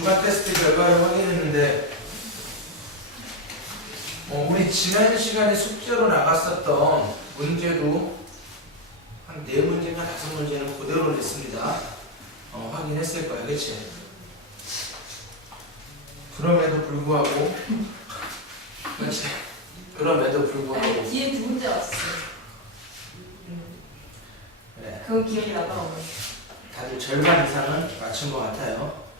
주간 테스트 결과를 확인했는데 우리 지난 시간에 숙제로 나갔었던 문제도 한 4문제가 5문제는 그대로 냈습니다. 확인했을 거야, 그치? 그럼에도 불구하고 그치? 그럼에도 불구하고 아니, 뒤에 2문제 왔어. 그래. 그건 기억이 나다 오늘. 다들 절반 이상은 맞춘 것 같아요.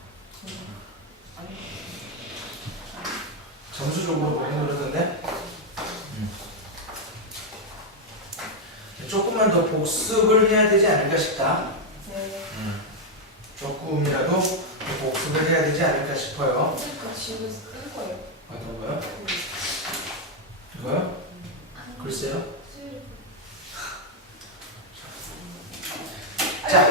점수적으로 보면 그러던데 조금만 더 복습을 해야 되지 않을까 싶다. 네. 조금이라도 더 복습을 해야 되지 않을까 싶어요. 그러니까 지금 쓸 거예요. 어떤 거요? 이거요? 글쎄요. 자.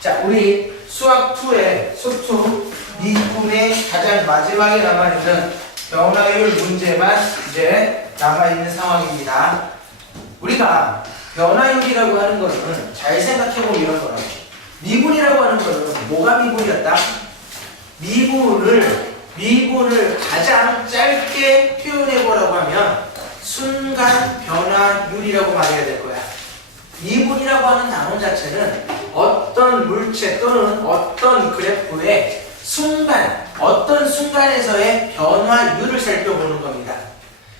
자, 우리 수학2의 수투 미분의 가장 마지막에 남아있는 변화율 문제만 이제 남아있는 상황입니다. 우리가 변화율이라고 하는 거는 잘 생각해보면 이런 거라고. 미분이라고 하는 거는 뭐가 미분이었다? 미분을 가장 짧게 표현해보라고 하면 순간 변화율이라고 말해야 될 거야. 미분이라고 하는 단어 자체는 어떤 물체 또는 어떤 그래프의 어떤 순간에서의 변화율을 살펴보는 겁니다.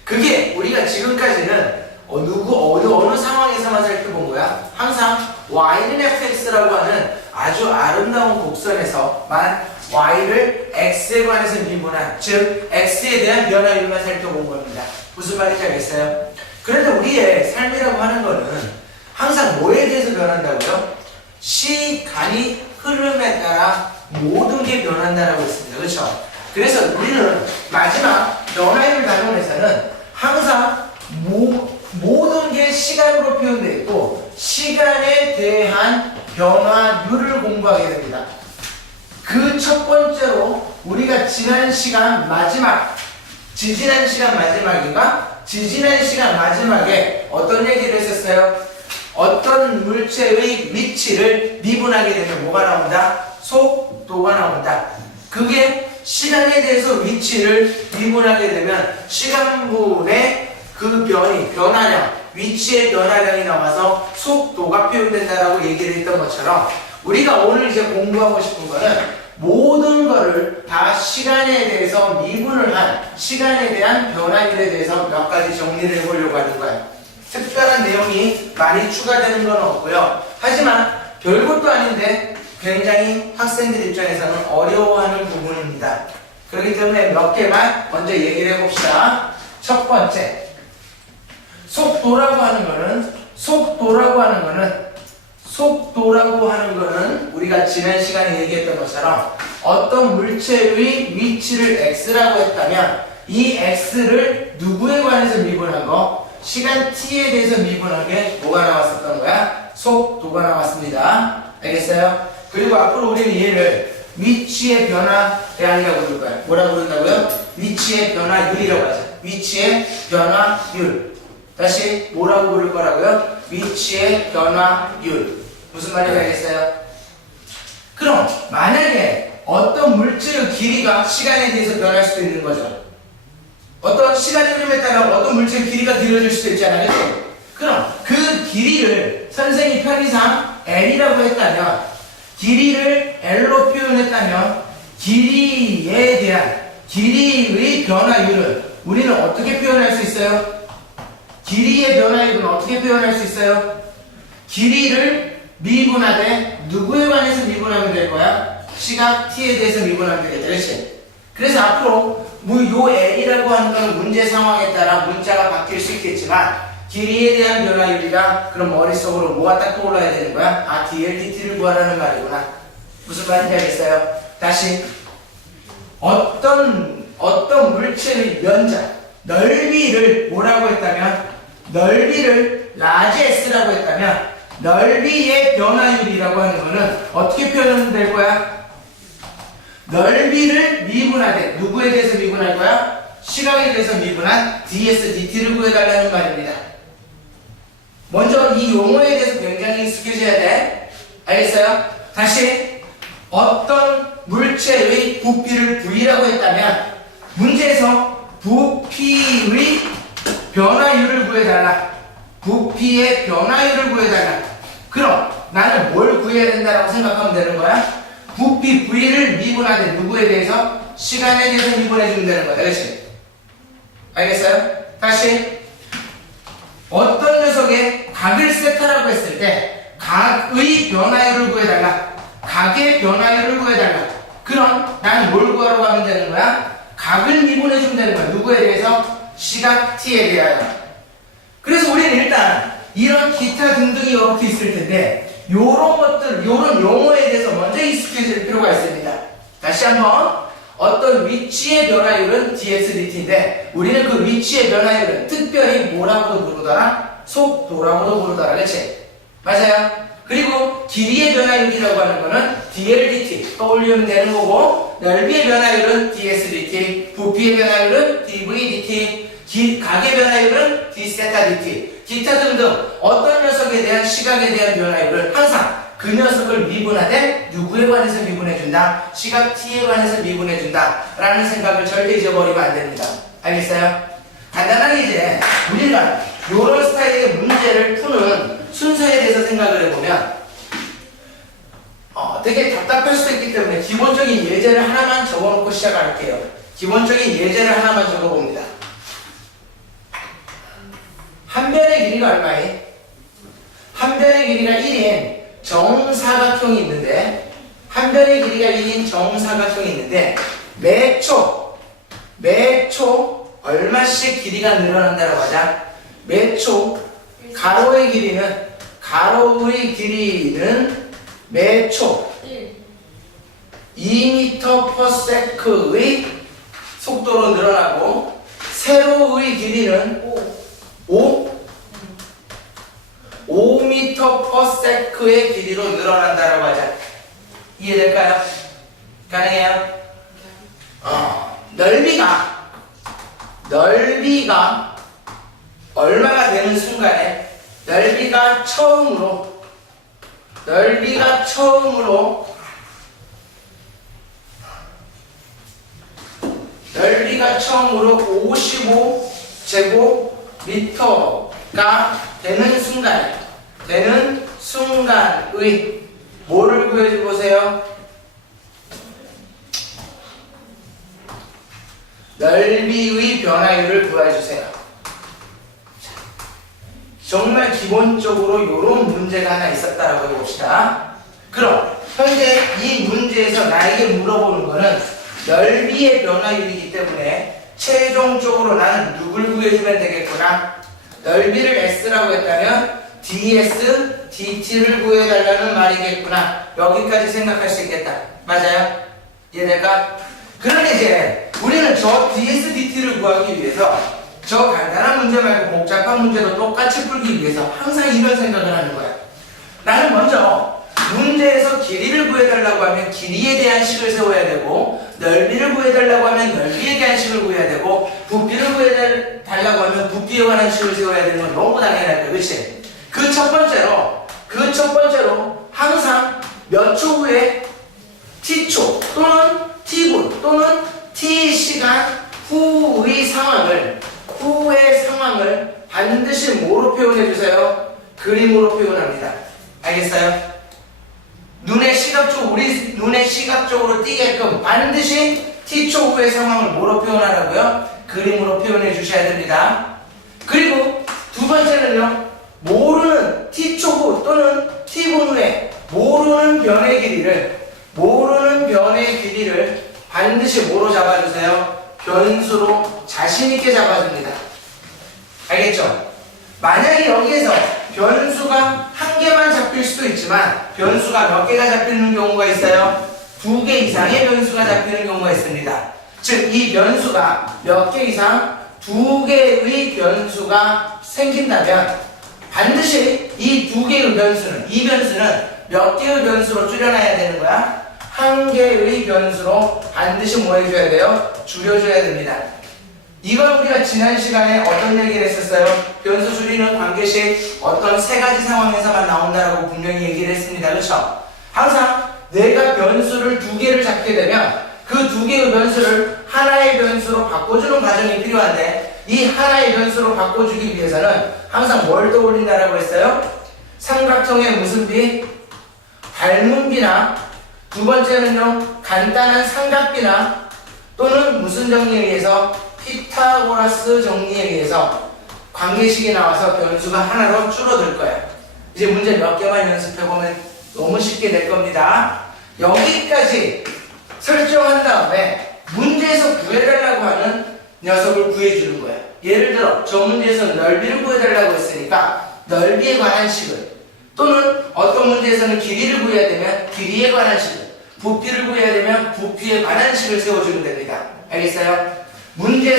그게 우리가 지금까지는 어느 상황에서만 살펴본 거야? 항상 y는 fx라고 하는 아주 아름다운 곡선에서만 y를 x에 관해서 미분한, 즉 x에 대한 변화율만 살펴본 겁니다. 무슨 말인지 알겠어요? 그런데 우리의 삶이라고 하는 거는 항상 뭐에 대해서 변한다고요? 시간이 흐름에 따라 모든 게 변한다라고 했습니다. 그렇죠? 그래서 우리는 마지막 변화율 단원에서는 항상 모든 게 시간으로 표현되어 있고 시간에 대한 변화율을 공부하게 됩니다. 그 첫 번째로 우리가 지지난 시간 마지막에 어떤 얘기를 했었어요? 어떤 물체의 위치를 미분하게 되면 뭐가 나온다? 속도가 나온다. 그게 시간에 대해서 위치를 미분하게 되면 시간분의 그 변화량, 위치의 변화량이 나와서 속도가 표현된다라고 얘기를 했던 것처럼 우리가 오늘 이제 공부하고 싶은 거는 모든 거를 다 시간에 대해서 미분을 한 시간에 대한 변화율에 대해서 몇 가지 정리를 해보려고 하는 거예요. 특별한 내용이 많이 추가되는 건 없고요. 하지만 별것도 아닌데 굉장히 학생들 입장에서는 어려워하는 부분입니다. 그렇기 때문에 몇 개만 먼저 얘기를 해봅시다. 첫 번째, 속도라고 하는 거는 우리가 지난 시간에 얘기했던 것처럼 어떤 물체의 위치를 x라고 했다면 이 x를 누구에 관해서 미분하고 시간 t에 대해서 미분하게 뭐가 나왔었던 거야? 속도가 나왔습니다. 알겠어요? 그리고 앞으로 우리는 얘를 위치의 변화량이라고 부를 거야. 뭐라고 부른다고요? 위치의 변화율이라고 하자. 위치의 변화율. 다시 뭐라고 부를 거라고요? 위치의 변화율. 무슨 말인지 알겠어요? 그럼 만약에 어떤 물질의 길이가 시간에 대해서 변할 수도 있는 거죠. 어떤 시간의 흐름에 따라 어떤 물체의 길이가 길어질 수도 있잖아요. 그렇죠? 그럼 그 길이를 선생님 편의상 L이라고 했다면 길이를 L로 표현했다면 길이의 변화율은 우리는 어떻게 표현할 수 있어요? 길이의 변화율은 어떻게 표현할 수 있어요? 길이를 미분하되 누구에 관해서 미분하면 될 거야? 시각 t에 대해서 미분하면 되겠다. 그렇지? 그래서 앞으로 요 L이라고 하는 건 문제 상황에 따라 문자가 바뀔 수 있겠지만 길이에 대한 변화율이라 그럼 머릿속으로 뭐가 딱 떠올라야 되는 거야? 아, dl, dt를 구하라는 말이구나. 무슨 말인지 알겠어요? 다시 어떤 물체의 면적, 넓이를 뭐라고 했다면 넓이를 라지 s라고 했다면 넓이의 변화율이라고 하는 거는 어떻게 표현하면 될 거야? 넓이를 미분하되 누구에 대해서 미분할 거야? 시각에 대해서 미분한 ds, dt를 구해달라는 말입니다. 먼저 이 용어에 대해서 굉장히 익숙해져야 돼. 알겠어요? 다시 어떤 물체의 부피를 V라고 했다면 문제에서 부피의 변화율을 구해달라. 부피의 변화율을 구해달라. 그럼 나는 뭘 구해야 된다라고 생각하면 되는 거야? 부피 V를 미분하되 누구에 대해서? 시간에 대해서 미분해주면 되는 거야. 그렇지? 알겠어요? 다시 어떤 녀석의 각을 세타라고 했을 때 각의 변화율을 구해달라. 각의 변화율을 구해달라. 그럼 나는 뭘 구하러 가면 되는 거야? 각을 미분해주면 되는 거야. 누구에 대해서? 시각 t에 대하여. 그래서 우리는 일단 이런 기타 등등이 이렇게 있을 텐데 요런 것들, 요런 용어에 대해서 먼저 익숙해질 필요가 있습니다. 다시 한번 어떤 위치의 변화율은 dsdt인데 우리는 그 위치의 변화율은 특별히 뭐라고도 부르더라? 속도라고도 부르더라. 그치? 맞아요? 그리고 길이의 변화율이라고 하는 거는 dldt 떠올리면 되는 거고 넓이의 변화율은 dsdt, 부피의 변화율은 dvdt, 각의 변화율은 dθdt, 기타 등등 어떤 녀석에 대한 시각에 대한 변화율을 항상 그 녀석을 미분하되 누구에 관해서 미분해준다? 시각 t에 관해서 미분해준다 라는 생각을 절대 잊어버리면 안 됩니다. 알겠어요? 간단하게 이제 우리가 이런 스타일의 문제를 푸는 순서에 대해서 생각을 해보면 되게 답답할 수도 있기 때문에 기본적인 예제를 하나만 적어놓고 시작할게요. 기본적인 예제를 하나만 적어봅니다. 한 변의 길이가 얼마에? 한 변의 길이가 1인 정사각형이 있는데 한 변의 길이가 1인 정사각형이 있는데 매초 얼마씩 길이가 늘어난다고 하자. 매초 가로의 길이는 매초 2m/s의 속도로 늘어나고 세로의 길이는 5m/s의 길이로 늘어난다라고 하자. 이해될까요? 가능해요? 넓이가 얼마가 되는 순간에 넓이가 처음으로 55제곱미터가 되는 순간의 뭐를 구해줘 보세요? 넓이의 변화율을 구해주세요. 정말 기본적으로 이런 문제가 하나 있었다라고 해봅시다. 그럼 현재 이 문제에서 나에게 물어보는 거는 넓이의 변화율이기 때문에 최종적으로 나는 누굴 구해주면 되겠구나. 넓이를 s라고 했다면 ds, dt를 구해달라는 말이겠구나. 여기까지 생각할 수 있겠다. 맞아요? 이해될까? 그런데 이제 우리는 저 ds, dt를 구하기 위해서 저 간단한 문제 말고 복잡한 문제도 똑같이 풀기 위해서 항상 이런 생각을 하는 거야. 나는 먼저 문제에서 길이를 구해달라고 하면 길이에 대한 식을 세워야 되고 넓이를 구해달라고 하면 넓이에 대한 식을 구해야 되고 부피를 구해달라고 하면 부피에 관한 식을 세워야 되는 건 너무 당연할 거야. 그치? 그 첫 번째로 항상 몇 초 후에 t초 또는 t분 또는 t시간 후의 상황을 반드시 뭐로 표현해주세요? 그림으로 표현합니다. 알겠어요? 눈에 시각적으로 띄게끔 반드시 t초 후의 상황을 뭐로 표현하라고요? 그림으로 표현해 주셔야 됩니다. 그리고 두 번째는요, 모르는 t초 후 또는 t분 후에 모르는 변의 길이를 반드시 뭐로 잡아주세요? 변수로 자신있게 잡아줍니다. 알겠죠? 만약에 여기에서 변수가 한 개만 잡힐 수도 있지만 변수가 몇 개가 잡히는 경우가 있어요? 2개 이상의 변수가 잡히는 경우가 있습니다. 즉 이 변수가 몇 개 이상 2개의 변수가 생긴다면 반드시 이 2개의 변수는 몇 개의 변수로 줄여놔야 되는 거야? 한 개의 변수로 반드시 뭐 해줘야 돼요? 줄여줘야 됩니다. 이건 우리가 지난 시간에 어떤 얘기를 했었어요? 변수 줄이는 관계식 어떤 세 가지 상황에서만 나온다라고 분명히 얘기를 했습니다. 그렇죠? 항상 내가 변수를 두 개를 잡게 되면 그 두 개의 변수를 하나의 변수로 바꿔주는 과정이 필요한데 이 하나의 변수로 바꿔주기 위해서는 항상 뭘 떠올린다라고 했어요? 삼각형의 무슨 비? 닮은 비나 두 번째는요 간단한 삼각비나 또는 무슨 정리에 의해서 피타고라스 정리에 의해서 관계식이 나와서 변수가 하나로 줄어들 거예요. 이제 문제 몇 개만 연습해보면 너무 쉽게 될 겁니다. 여기까지 설정한 다음에 문제에서 구해달라고 하는 녀석을 구해주는 거예요. 예를 들어 저 문제에서 넓이를 구해달라고 했으니까 넓이에 관한 식을 또는 어떤 문제에서는 길이를 구해야 되면 길이에 관한 식을 부피를 구해야 되면 부피에 관한 식을 세워주면 됩니다. 알겠어요? 문제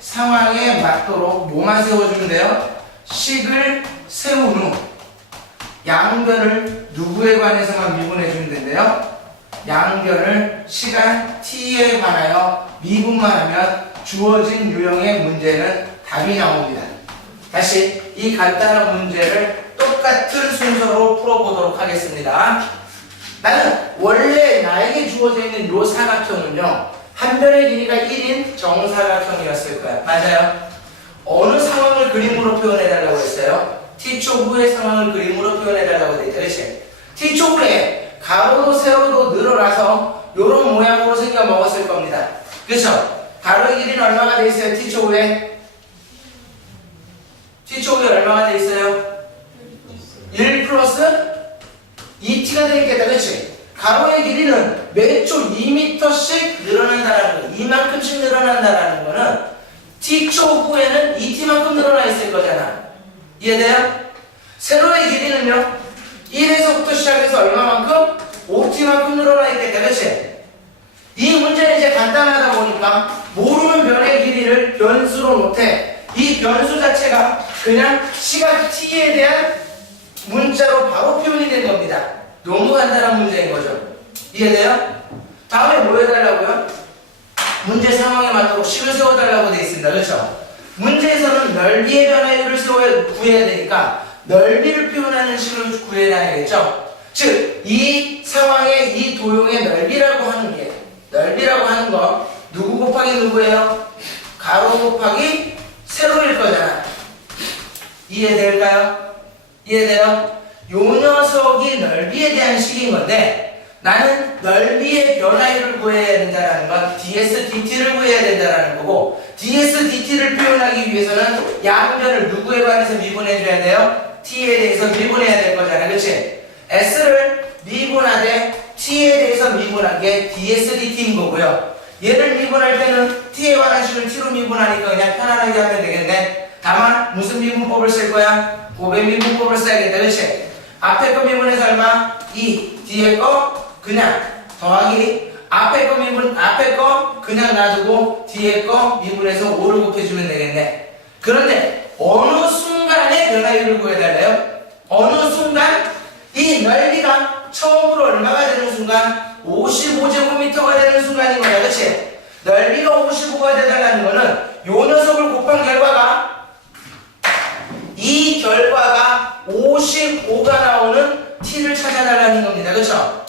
상황에 맞도록 뭐만 세워주면 돼요? 식을 세운 후 양변을 누구에 관해서만 미분해주면 된대요? 양변을 시간 t에 관하여 미분만 하면 주어진 유형의 문제는 답이 나옵니다. 다시 이 간단한 문제를 똑같은 순서로 풀어보도록 하겠습니다. 나는 원래 나에게 주어져 있는 요 사각형은요 한 변의 길이가 1인 정사각형이었을 거야. 맞아요? 어느 상황을 그림으로 표현해달라고 했어요? t초 후의 상황을 그림으로 표현해달라고 돼 있다. 그렇지? t초 후에 가로도 세로도 늘어나서 요런 모양으로 생겨 먹었을 겁니다. 그렇죠? 가로의 길이는 얼마가 돼 있어요? t초 후에? t초 후에 얼마가 돼 있어요? 1 플러스 2t가 되겠다. 그렇지? 가로의 길이는 매초 2m씩 늘어난다라는 거, 이만큼씩 늘어난다라는 거는 t초 후에는 2t만큼 늘어나 있을 거잖아. 이해돼요? 세로의 길이는요 1에서부터 시작해서 얼마만큼? 5t만큼 늘어나 있겠다. 그렇지? 이 문제는 이제 간단하다 보니까 모르는 변의 길이를 변수로 못해. 이 변수 자체가 그냥 시간 t에 대한 문자로 바로 표현이 된 겁니다. 너무 간단한 문제인 거죠. 이해돼요? 다음에 뭐 해달라고요? 문제 상황에 맞도록 식을 세워달라고 되어 있습니다. 그렇죠? 문제에서는 넓이의 변화율을 구해야 되니까 넓이를 표현하는 식을 구해놔야겠죠? 즉, 이 상황의 이 도형의 넓이라고 하는 거 누구 곱하기 누구예요? 가로 곱하기 세로일 거잖아. 이해될까요? 이해돼요? 요 녀석이 넓이에 대한 식인 건데 나는 넓이의 변화율을 구해야 된다는 건 ds dt를 구해야 된다는 거고 ds dt를 표현하기 위해서는 양변을 누구에 관해서 미분해줘야 돼요? t에 대해서 미분해야 될 거잖아. 그렇지? s를 미분하되 t에 대해서 미분한 게 ds dt인 거고요. 얘를 미분할 때는 t에 관한 식을 t로 미분하니까 그냥 편안하게 하면 되겠네. 다만 무슨 미분법을 쓸 거야? 곱의 미분법을 써야겠다. 그렇지? 앞에 거 미분해서 얼마? 2. 뒤에 거 그냥 더하기 앞에 거 그냥 놔두고 뒤에 거 미분해서 5를 곱해주면 되겠네. 그런데 어느 순간에 변화율을 구해달래요? 어느 순간? 이 넓이가 처음으로 얼마가 되는 순간? 55제곱미터가 되는 순간인 거야. 그렇지? 넓이가 55가 되달라는 거는 요 녀석을 곱한 결과가 이 결과가 55가 나오는 t를 찾아달라는 겁니다. 그렇죠?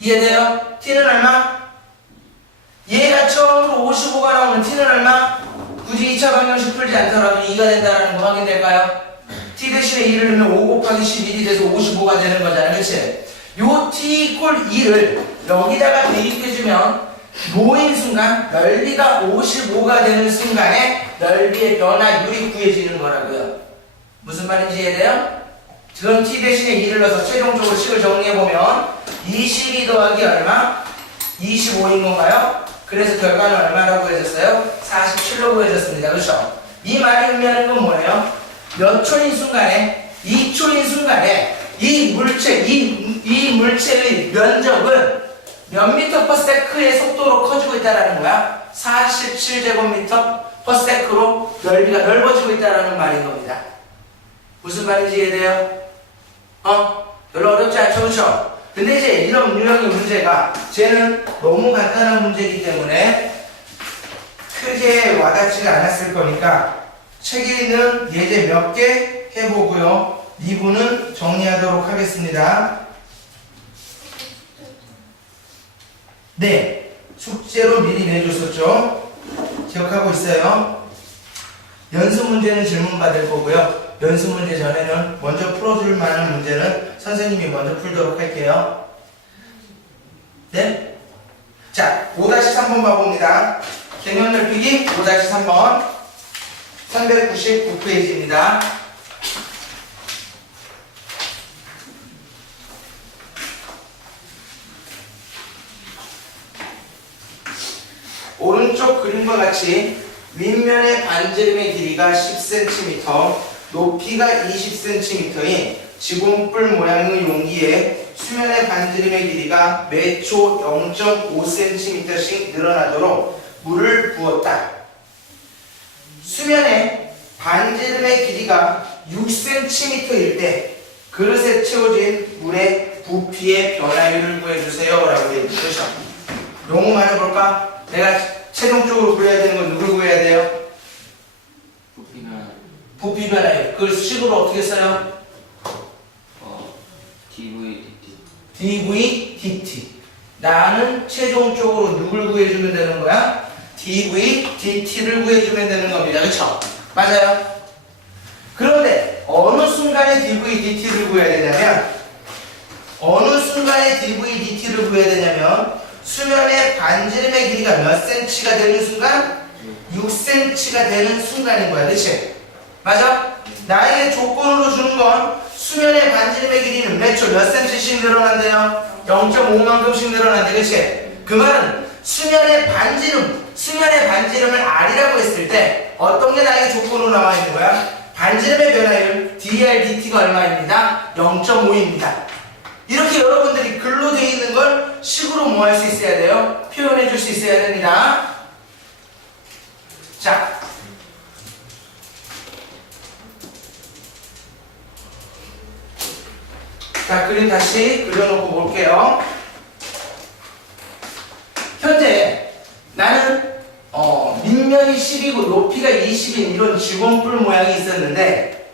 이해돼요? t는 얼마? 얘가 처음으로 55가 나오는 t는 얼마? 굳이 2차 방정식 풀지 않더라도 2가 된다는 거 확인될까요? t 대신에 2를 넣으면 5 곱하기 11이 돼서 55가 되는 거잖아요. 그렇지? 요 t 이퀄 2를 여기다가 대입해주면 모인 순간 넓이가 55가 되는 순간에 넓이의 변화율이 구해지는 거라고요. 무슨 말인지 이해돼요? 그럼 t 대신에 2를 넣어서 최종적으로 식을 정리해보면 22 더하기 얼마? 25인 건가요? 그래서 결과는 얼마라고 구해졌어요? 47로 구해졌습니다. 그렇죠? 이 말이 의미하는 건 뭐예요? 몇 초인 순간에 2초인 순간에 이 물체의 면적은 몇 미터 퍼 세크의 속도로 커지고 있다는 거야? 47제곱미터 퍼 세크로 넓이가 넓어지고 있다는 말인 겁니다. 무슨 말인지 이해돼요? 별로 어렵지 않죠? 그렇죠? 근데 이제 이런 유형의 문제가 쟤는 너무 간단한 문제이기 때문에 크게 와닿지가 않았을 거니까 책에 있는 예제 몇 개 해보고요. 2부는 정리하도록 하겠습니다. 네, 숙제로 미리 내줬었죠. 기억하고 있어요. 연습 문제는 질문 받을 거고요. 연습 문제 전에는 먼저 풀어줄 만한 문제는 선생님이 먼저 풀도록 할게요. 네? 자, 5-3번 봐봅니다. 개념 넓히기 5-3번 399페이지입니다. 오른쪽 그림과 같이 윗면의 반지름의 길이가 10cm, 높이가 20cm인 지곤뿔 모양의 용기에 수면의 반지름의 길이가 매초 0.5cm씩 늘어나도록 물을 부었다. 수면의 반지름의 길이가 6cm일 때 그릇에 채워진 물의 부피의 변화율을 구해주세요 라고 되어 있죠. 용어 해볼까? 내가 최종적으로 구해야 되는 건 누굴 구해야 돼요? 부피 변화율. 그걸 식으로 어떻게 써요? dv dt. 나는 최종적으로 누굴 구해주면 되는 거야? dv dt를 구해주면 되는 겁니다. 그쵸? 맞아요? 그런데 어느 순간에 dv dt를 구해야 되냐면 수면의 반지름의 길이가 몇 cm가 되는 순간? 6cm가 되는 순간인 거야. 그치? 맞아? 나에게 조건으로 주는 건 수면의 반지름의 길이는 매초 몇 cm씩 늘어난대요? 0.5만큼씩 늘어난대. 그치? 그 말은 수면의 반지름을 R이라고 했을 때 어떤 게 나에게 조건으로 나와 있는 거야? 반지름의 변화율 dr dt가 얼마입니다? 0.5입니다. 이렇게 여러분들이 글로 되어 있는 걸 식으로 뭐 할 수 있어야 돼요? 표현해 줄 수 있어야 됩니다. 자, 그림 다시 그려놓고 볼게요. 현재 나는 밑면이 10이고 높이가 20인 이런 지곤뿔 모양이 있었는데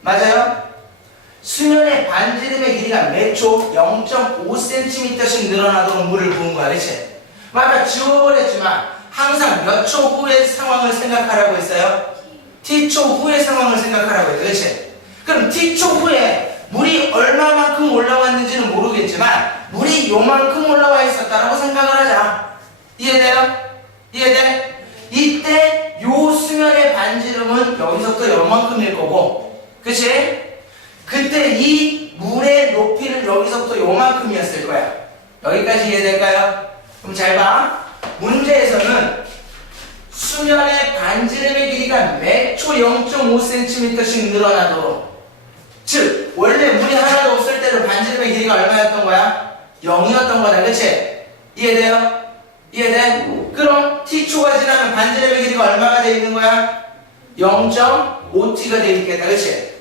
맞아요? 수면의 반지름의 길이가 매초 0.5cm씩 늘어나도록 물을 부은 거야. 그치? 맞아, 지워버렸지만 항상 몇 초 후의 상황을 생각하라고 했어요? t초 후의 상황을 생각하라고 했어요. 그치? 그럼 t초 후에 물이 얼마만큼 올라왔는지는 모르겠지만 물이 요만큼 올라와 있었다라고 생각을 하자. 이해돼요? 이해돼? 이때 요 수면의 반지름은 여기서부터 요만큼일 거고 그치? 그때 이 물의 높이는 여기서부터 요만큼이었을 거야. 여기까지 이해될까요? 그럼 잘 봐. 문제에서는 수면의 반지름의 길이가 매초 0.5cm씩 늘어나도록, 즉 원래 물이 하나도 없을 때는 반지름의 길이가 얼마였던 거야? 0이었던 거다. 그치? 이해돼요? 이해돼? 그럼 t초가 지나면 반지름의 길이가 얼마가 돼 있는 거야? 0.5t가 돼 있겠다. 그치?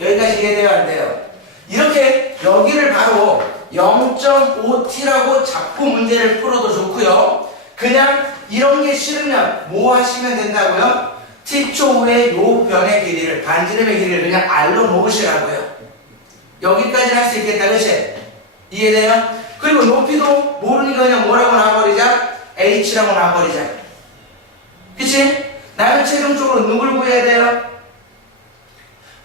여기까지 이해돼요? 안 돼요? 이렇게 여기를 바로 0.5t라고 잡고 문제를 풀어도 좋고요. 그냥 이런 게 싫으면 뭐 하시면 된다고요? t초 후에 요 변의 길이를, 반지름의 길이를 그냥 r로 놓으시라고요. 여기까지 할 수 있겠다. 그치? 이해돼요? 그리고 높이도 모르니까 그냥 뭐라고 놔버리자? h라고 놔버리자. 그치? 나는 최종적으로 누굴 구해야 돼요?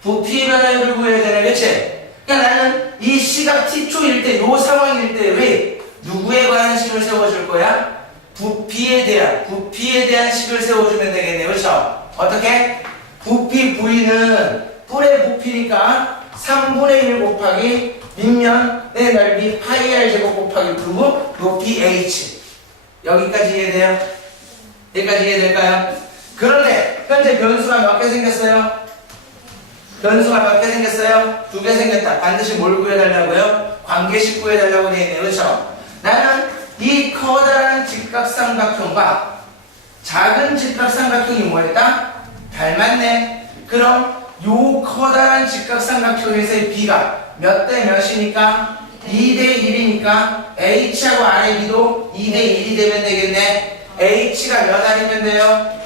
부피의 변화율을 구해야 되네. 그치? 그러니까 나는 이 시각 t초일 때, 요 상황일 때 왜 누구에 관한 식을 세워줄 거야? 부피에 대한 식을 세워주면 되겠네. 그렇죠? 어떻게? 부피 V는 뿔의 부피니까 3분의 1 곱하기 밑면의 넓이 파이 r 제곱 곱하기 그리고 높이 h. 여기까지 이해돼요? 여기까지 이해될까요? 그런데 현재 변수가 몇 개 생겼어요? 변수가 몇 개 생겼어요? 2개 생겼다. 반드시 뭘 구해달라고요? 관계식 구해달라고 되어있네요. 그렇죠? 나는 이 커다란 직각삼각형과 작은 직각삼각형이 뭐였다? 닮았네. 그럼 요 커다란 직각삼각형에서의 b가 몇 대 몇이니까? 2대 1이니까 h하고 r의 b도 2대 1이 되면 되겠네. h가 몇 r이면 돼요?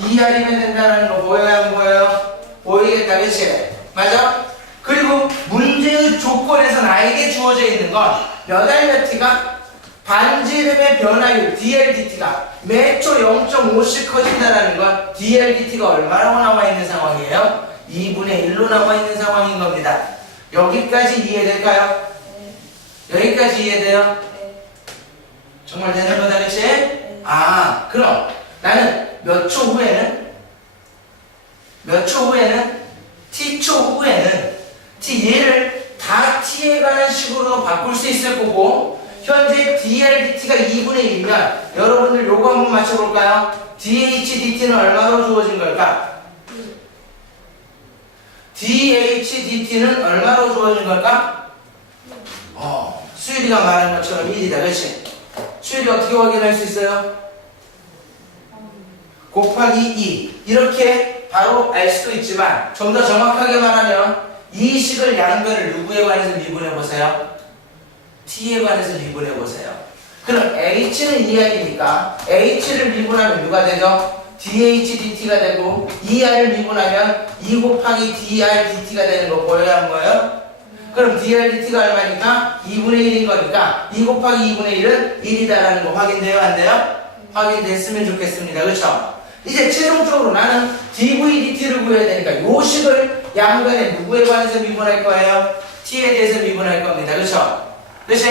2r이면 된다는 거 보여요? 안 보여요? 보이겠다. 그치? 맞아? 그리고 문제의 조건에서 나에게 주어져 있는 건 몇 알 몇 t가 반지름의 변화율 DLDT가 매초 0.5씩 커진다라는 건 DLDT가 얼마라고 나와 있는 상황이에요? 2분의 1로 나와 있는 상황인 겁니다. 여기까지 이해될까요? 네. 여기까지 이해돼요? 네. 정말 되는 거다, 그치? 네. 아, 그럼 나는 몇 초 후에는 t초 후에는 얘를 다 t에 관한 식으로 바꿀 수 있을 거고 현재 DLDT가 2분의 1이면 여러분들 요거 한번 맞춰볼까요? DHDT는 얼마로 주어진 걸까? DHDT는 얼마로 주어진 걸까? 수율이가 말한 것처럼 1이다, 그렇지? 수율이 어떻게 확인할 수 있어요? 곱하기 2 이렇게 바로 알 수도 있지만 좀 더 정확하게 말하면 이 식을 양변을 누구에 관해서 미분해보세요? t에 관해서 미분해보세요. 그럼 h는 2r이니까 h를 미분하면 누가 되죠? dhdt가 되고 2r을 미분하면 2 곱하기 drdt가 되는 거 보여요? 안 보여요? 그럼 drdt가 얼마니까? 2분의 1인 거니까 2 곱하기 2분의 1은 1이다라는 거 확인돼요? 안 돼요? 확인됐으면 좋겠습니다. 그렇죠? 이제 최종적으로 나는 dvdt를 구해야 되니까 요 식을 양변에 누구에 관해서 미분할 거예요? t에 대해서 미분할 겁니다. 그렇죠? 그치?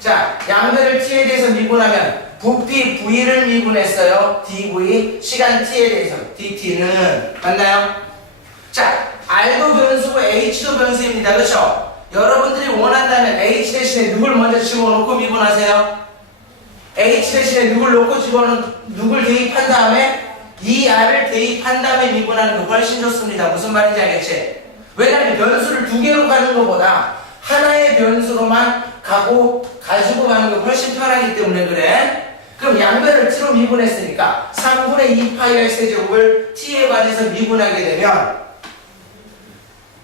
자, 양변을 t에 대해서 미분하면 부피 v를 미분했어요. dv 시간 t에 대해서 dt는 맞나요? 자, r도 변수고 h도 변수입니다. 그렇죠? 여러분들이 원한다면 h 대신에 누굴 먼저 집어넣고 미분하세요. h 대신에 누굴 대입한 다음에 이 r을 대입한 다음에 미분하는 게 훨씬 좋습니다. 무슨 말인지 알겠지? 왜냐면 변수를 두 개로 가는 것보다 하나의 변수로만 가지고 가는 게 훨씬 편하기 때문에 그래. 그럼 양변을 t로 미분했으니까 3분의 2파이 r 세제곱을 t에 관해서 미분하게 되면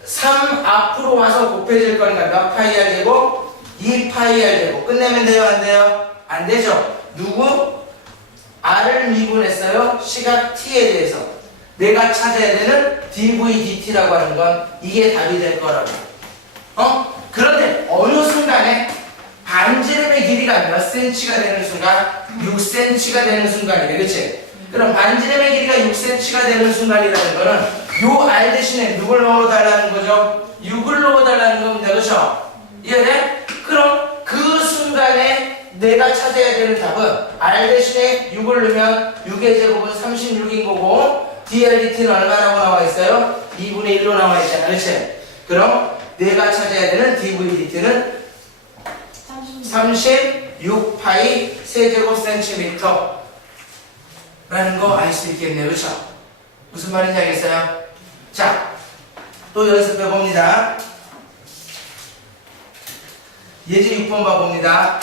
3 앞으로 와서 곱해질 거니까 몇 파이 r 제곱? 2파이 r 제곱. 끝내면 돼요? 안 돼요? 안 되죠. 누구? r을 미분했어요. 시각 t에 대해서. 내가 찾아야 되는 dvdt라고 하는 건 이게 답이 될 거라고. 그런데 어느 순간에 반지름의 길이가 몇 cm가 되는 순간? 6cm가 되는 순간이래. 그치? 그럼 반지름의 길이가 6cm가 되는 순간이라는 거는 요 r 대신에 누굴 넣어달라는 거죠? 6을 넣어달라는 겁니다. 그쵸? 이해돼? 그럼 그 순간에 내가 찾아야 되는 답은 r 대신에 6을 넣으면 6의 제곱은 36인 거고 DLDT는 얼마라고 나와 있어요? 2분의 1로 나와 있잖아. 그치? 그럼 내가 찾아야 되는 dvdt는 36파이 세제곱 센티미터 라는 거 알 수 있겠네요. 그쵸? 무슨 말인지 알겠어요? 자, 또 연습해 봅니다. 예제 6번 봐봅니다.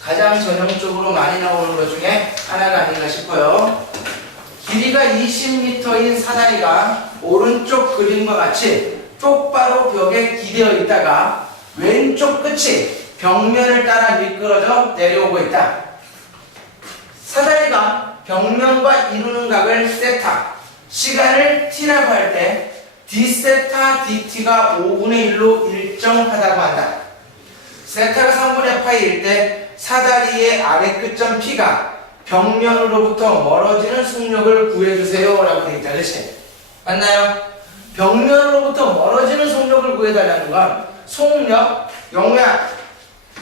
가장 전형적으로 많이 나오는 것 중에 하나가 아닌가 싶어요. 길이가 20m인 사다리가 오른쪽 그림과 같이 똑바로 벽에 기대어 있다가 왼쪽 끝이 벽면을 따라 미끄러져 내려오고 있다. 사다리가 벽면과 이루는 각을 세타, 시간을 t라고 할 때 d세타 dt가 5분의 1로 일정하다고 한다. 세타가 3분의 파이일 때 사다리의 아래 끝점 p가 벽면으로부터 멀어지는 속력을 구해주세요 라고 되어 있다. 그렇지? 맞나요? 벽면으로부터 멀어지는 속력을 구해달라는 건 속력, 영향,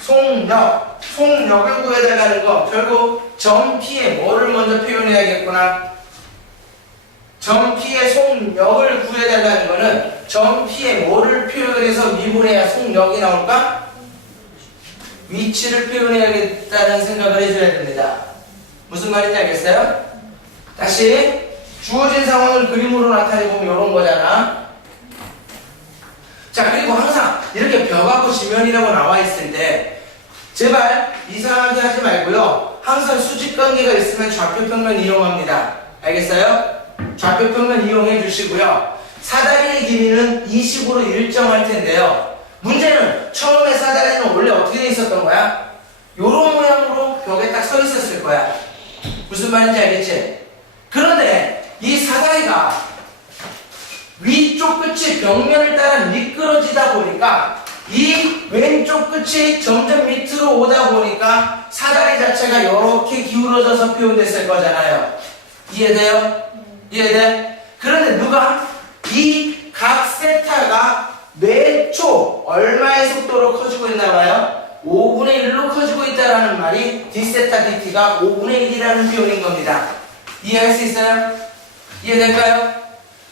속력을 구해달라는 거 결국 점 P에 뭐를 먼저 표현해야겠구나. 점 P의 속력을 구해달라는 거는 점 P에 뭐를 표현해서 미분해야 속력이 나올까? 위치를 표현해야겠다는 생각을 해줘야 됩니다. 무슨 말인지 알겠어요? 다시 주어진 상황을 그림으로 나타내보면 이런 거잖아. 자, 그리고 항상 이렇게 벽하고 지면이라고 나와 있을 때 제발 이상하게 하지 말고요. 항상 수직관계가 있으면 좌표평면 이용합니다. 알겠어요? 좌표평면 이용해 주시고요. 사다리의 길이는 이 식으로 일정할 텐데요. 문제는 처음에 사다리는 원래 어떻게 돼 있었던 거야? 요런 모양으로 벽에 딱 서 있었을 거야. 무슨 말인지 알겠지? 그런데 이 사다리가 위쪽 끝이 벽면을 따라 미끄러지다 보니까 이 왼쪽 끝이 점점 밑으로 오다 보니까 사다리 자체가 이렇게 기울어져서 표현됐을 거잖아요. 이해돼요? 이해돼? 그런데 누가 이 각 세타가 매 초 얼마의 속도로 커지고 있나 봐요? 5분의 1로 커지고 있다라는 말이 d세타 dt가 5분의 1이라는 표현인 겁니다. 이해할 수 있어요? 이해될까요?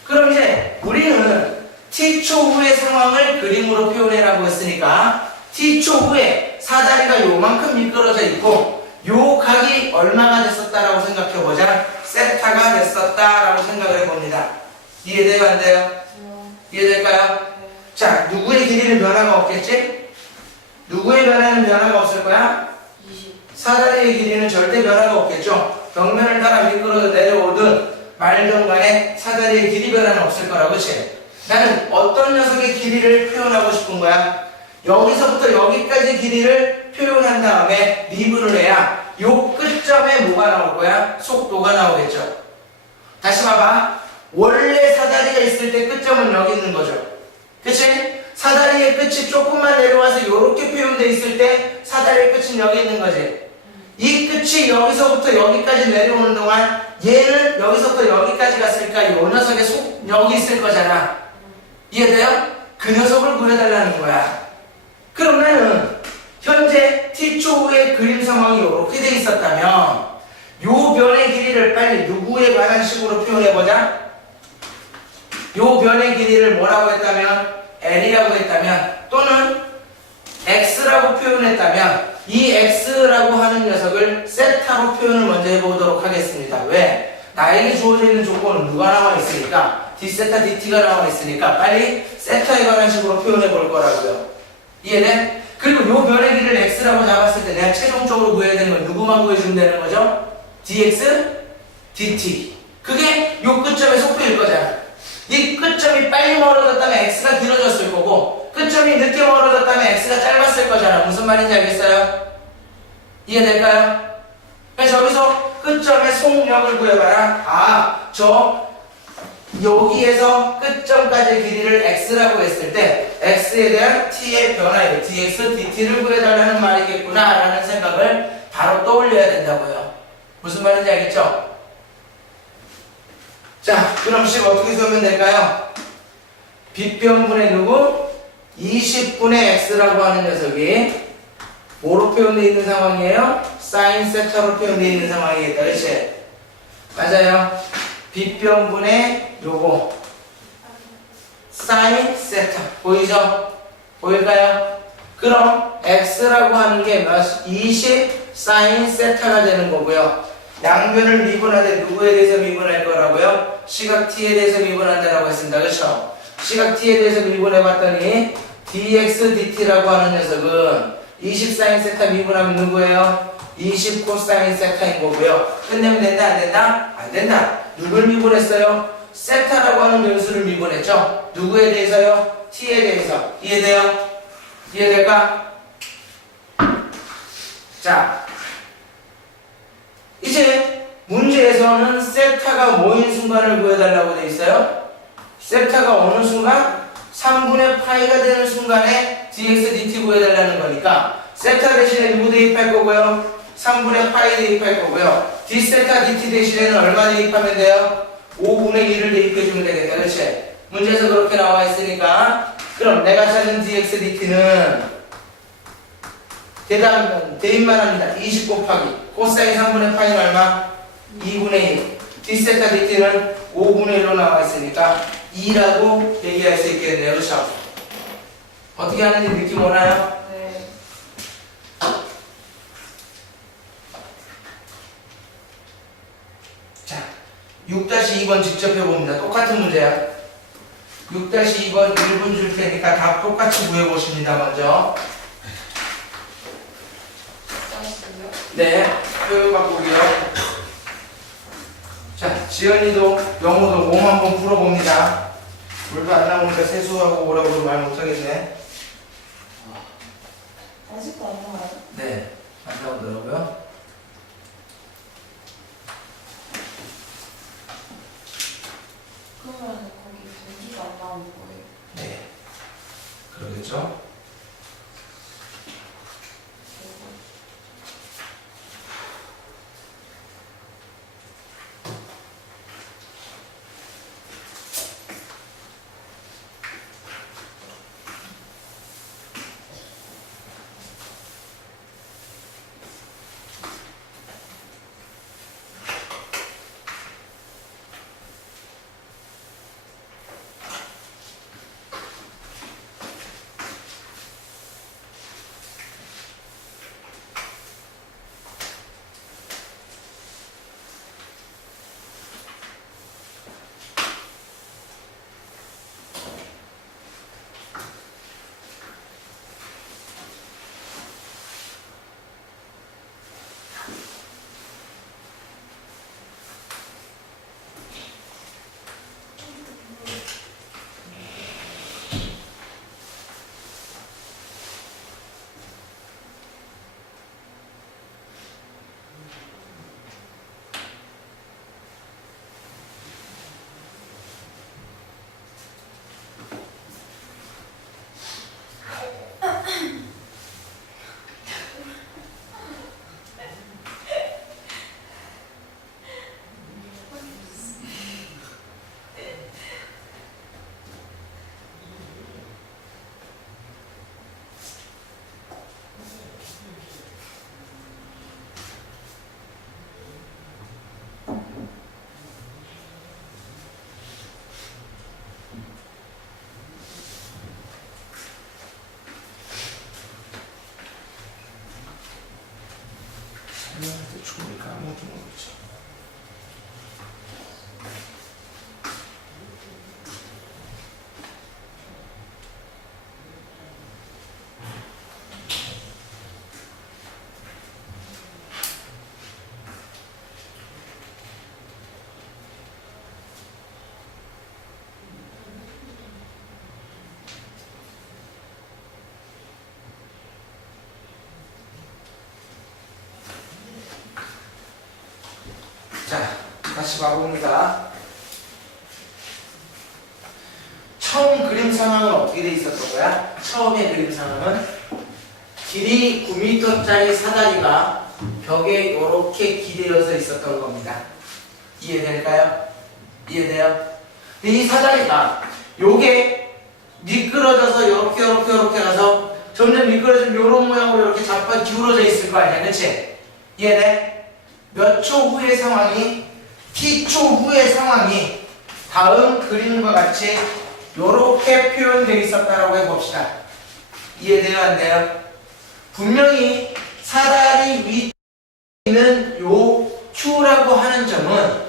그럼 이제 우리는 t초 후의 상황을 그림으로 표현해라고 했으니까 t초 후에 사다리가 요만큼 미끄러져 있고 요 각이 얼마가 됐었다라고 생각해보자. 세타가 됐었다라고 생각을 해봅니다. 이해돼요? 안 돼요? 이해될까요? 자, 누구의 길이는 변화가 없겠지? 누구의 변화는 변화가 없을 거야? 20. 사다리의 길이는 절대 변화가 없겠죠? 벽면을 따라 미끄러져 내려오든 말든 간에 사다리의 길이 변화는 없을 거라고, 그치? 나는 어떤 녀석의 길이를 표현하고 싶은 거야? 여기서부터 여기까지 길이를 표현한 다음에 미분을 해야 요 끝점에 뭐가 나올 거야? 속도가 나오겠죠? 다시 봐봐. 원래 사다리가 있을 때 끝점은 여기 있는 거죠. 그치? 사다리의 끝이 조금만 내려와서 이렇게 표현되어 있을 때 사다리의 끝은 여기 있는 거지. 이 끝이 여기서부터 여기까지 내려오는 동안 얘는 여기서부터 여기까지 갔으니까 이 녀석의 여기 있을 거잖아. 이해돼요? 그 녀석을 구해달라는 거야. 그럼 나는 현재 t초 후의 그림 상황이 이렇게 돼 있었다면 요 변의 길이를 빨리 누구에 관한 식으로 표현해보자. 요 변의 길이를 뭐라고 했다면 L이라고 했다면 또는 X라고 표현했다면 이 X라고 하는 녀석을 세타로 표현을 먼저 해보도록 하겠습니다. 왜? 나에게 주어져 있는 조건은 누가 나와 있으니까 d세타 dt가 나와 있으니까 빨리 세타에 관한 식으로 표현해 볼 거라고요. 이해돼? 그리고 요 변의 길이를 X라고 잡았을 때 내가 최종적으로 구해야 되는 건 누구만 구해주면 되는 거죠? dx dt. 그게 요 끝점의 속도일 거잖아. 이 끝점이 빨리 멀어졌다면 x가 길어졌을 거고 끝점이 늦게 멀어졌다면 x가 짧았을 거잖아. 무슨 말인지 알겠어요? 이해될까요? 그래서 여기서 끝점의 속력을 구해봐라. 아, 저 여기에서 끝점까지의 길이를 x라고 했을 때 x에 대한 t의 변화예요. dx dt를 구해달라는 말이겠구나 라는 생각을 바로 떠올려야 된다고요. 무슨 말인지 알겠죠? 자, 그럼 식 어떻게 쓰면 될까요? 빗변분의 누구? 20분의 x라고 하는 녀석이 뭐로 표현되어 있는 상황이에요? 사인 세타로 표현되어 있는 상황이겠다. 그렇지? 맞아요. 빗변분의 요거 사인 세타 보이죠? 보일까요? 그럼 x라고 하는 게 몇? 20 사인 세타가 되는 거고요. 양변을 미분하되 누구에 대해서 미분할 거라고요? 시각 t에 대해서 미분한다라고 했습니다. 그렇죠? 시각 t에 대해서 미분해봤더니 dx dt라고 하는 녀석은 20 사인 세타 미분하면 누구예요? 20 코사인 세타인 거고요. 끝내면 된다 안 된다? 안 된다. 누굴 미분했어요? 세타라고 하는 변수를 미분했죠? 누구에 대해서요? t에 대해서. 이해돼요? 이해될까? 자, 이제 문제에서는 세타가 뭐인 순간을 구해달라고 돼 있어요? 세타가 어느 순간? 3분의 파이가 되는 순간에 dx dt 구해달라는 거니까 세타 대신에 누구 대입할 거고요? 3분의 파이 대입할 거고요. d세타 dt 대신에는 얼마 대입하면 돼요? 5분의 1을 대입해주면 되겠다. 그렇지? 문제에서 그렇게 나와 있으니까 그럼 내가 찾는 dx dt는 대입만 합니다. 20 곱하기 코사인 3분의 파이는 얼마? 2분의 1. d세타 dt는 5분의 1로 나와 있으니까 2라고 얘기할 수 있겠네요. 그렇죠? 어떻게 하는지 느낌 오나요? 네. 자, 6-2번 직접 해봅니다. 똑같은 문제야. 6-2번 1분 줄 테니까 답 똑같이 구해보십니다. 먼저. 짜증요? 네, 표현 바꾸기요. 자, 지연이도 영어도 몸 한번 풀어봅니다. 물도 안 나오니까 세수하고 오라고도 말 못하겠네. 아직도 안 나와요? 네, 안 나오더라고요. 그러면 거기 공기가 초니까 아무것도 모르겠죠. 자, 다시 봐봅니다. 처음 그림 상황은 어떻게 돼 있었던 거야? 처음의 그림 상황은 길이 9m짜리 사다리가 벽에 이렇게 기대어서 있었던 겁니다. 이해될까요? 이해돼요? 근데 이 사다리가 요게 미끄러져서 이렇게 가서 점점 미끄러지면 요런 모양으로 이렇게 자꾸 기울어져 있을 거 아니야, 그치? 이해돼? 몇 초 후의 상황이 t초 후의 상황이 다음 그림과 같이 요렇게 표현되어 있었다라고 해봅시다. 이해돼요? 안 돼요? 분명히 사다리 위에 있는 요 q라고 하는 점은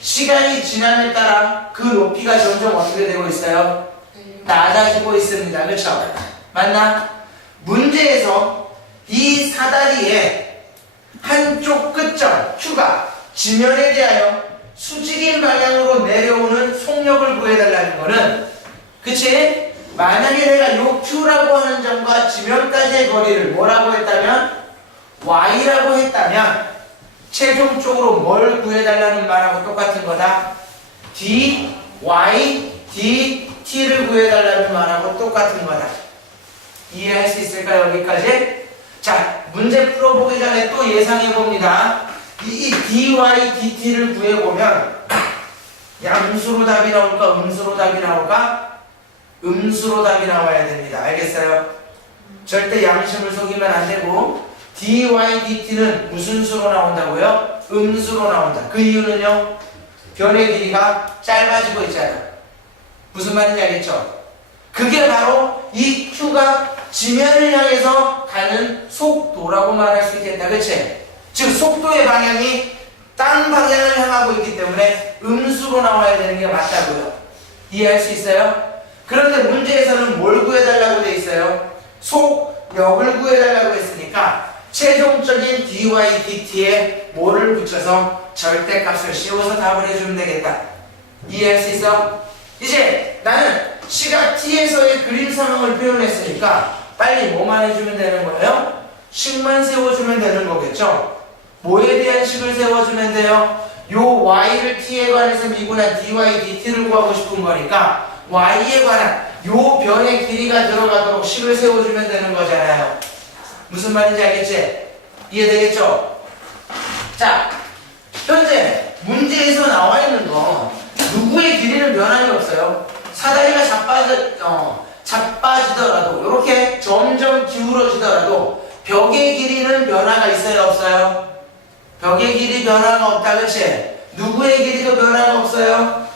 시간이 지남에 따라 그 높이가 점점 어떻게 되고 있어요? 낮아지고 있습니다. 그렇죠? 맞나? 문제에서 이 사다리의 한쪽 끝점 Q가 지면에 대하여 수직인 방향으로 내려오는 속력을 구해달라는 거는, 그치? 만약에 내가 요 Q라고 하는 점과 지면까지의 거리를 뭐라고 했다면? Y라고 했다면 최종적으로 뭘 구해달라는 말하고 똑같은 거다. dy, dt,t를 구해달라는 말하고 똑같은 거다. 이해할 수 있을까요? 여기까지? 자, 문제 풀어보기 전에 또 예상해봅니다. 이 dy, dt를 구해보면 양수로 답이 나올까? 음수로 답이 나올까? 음수로 답이 나와야 됩니다. 알겠어요? 절대 양심을 속이면 안 되고 dy, dt는 무슨 수로 나온다고요? 음수로 나온다. 그 이유는요? 변의 길이가 짧아지고 있잖아. 무슨 말인지 알겠죠? 그게 바로 이 q가 지면을 향해서 가는 속도라고 말할 수 있겠다. 그치? 즉 속도의 방향이 딴 방향을 향하고 있기 때문에 음수로 나와야 되는 게 맞다고요. 이해할 수 있어요? 그런데 문제에서는 뭘 구해달라고 돼 있어요? 속력을 구해달라고 했으니까 최종적인 dy, dt에 뭐를 붙여서 절대값을 씌워서 답을 해주면 되겠다. 이해할 수 있어? 이제 나는 시각 t에서의 그림 상황을 표현했으니까 빨리 뭐만 해주면 되는 거예요? 식만 세워주면 되는 거겠죠? 뭐에 대한 식을 세워주면 돼요? 요 y를 t에 관해서 미분한 dy, dt를 구하고 싶은 거니까 y에 관한 요 변의 길이가 들어가도록 식을 세워주면 되는 거잖아요. 무슨 말인지 알겠지? 이해되겠죠? 자, 현재 문제에서 나와 있는 건 누구의 길이는 변함이 없어요. 사다리가 자빠지더라도 이렇게 점점 기울어지더라도 벽의 길이는 변화가 있어요? 없어요? 벽의 길이 변화가 없다. 그치? 누구의 길이도 변화가 없어요?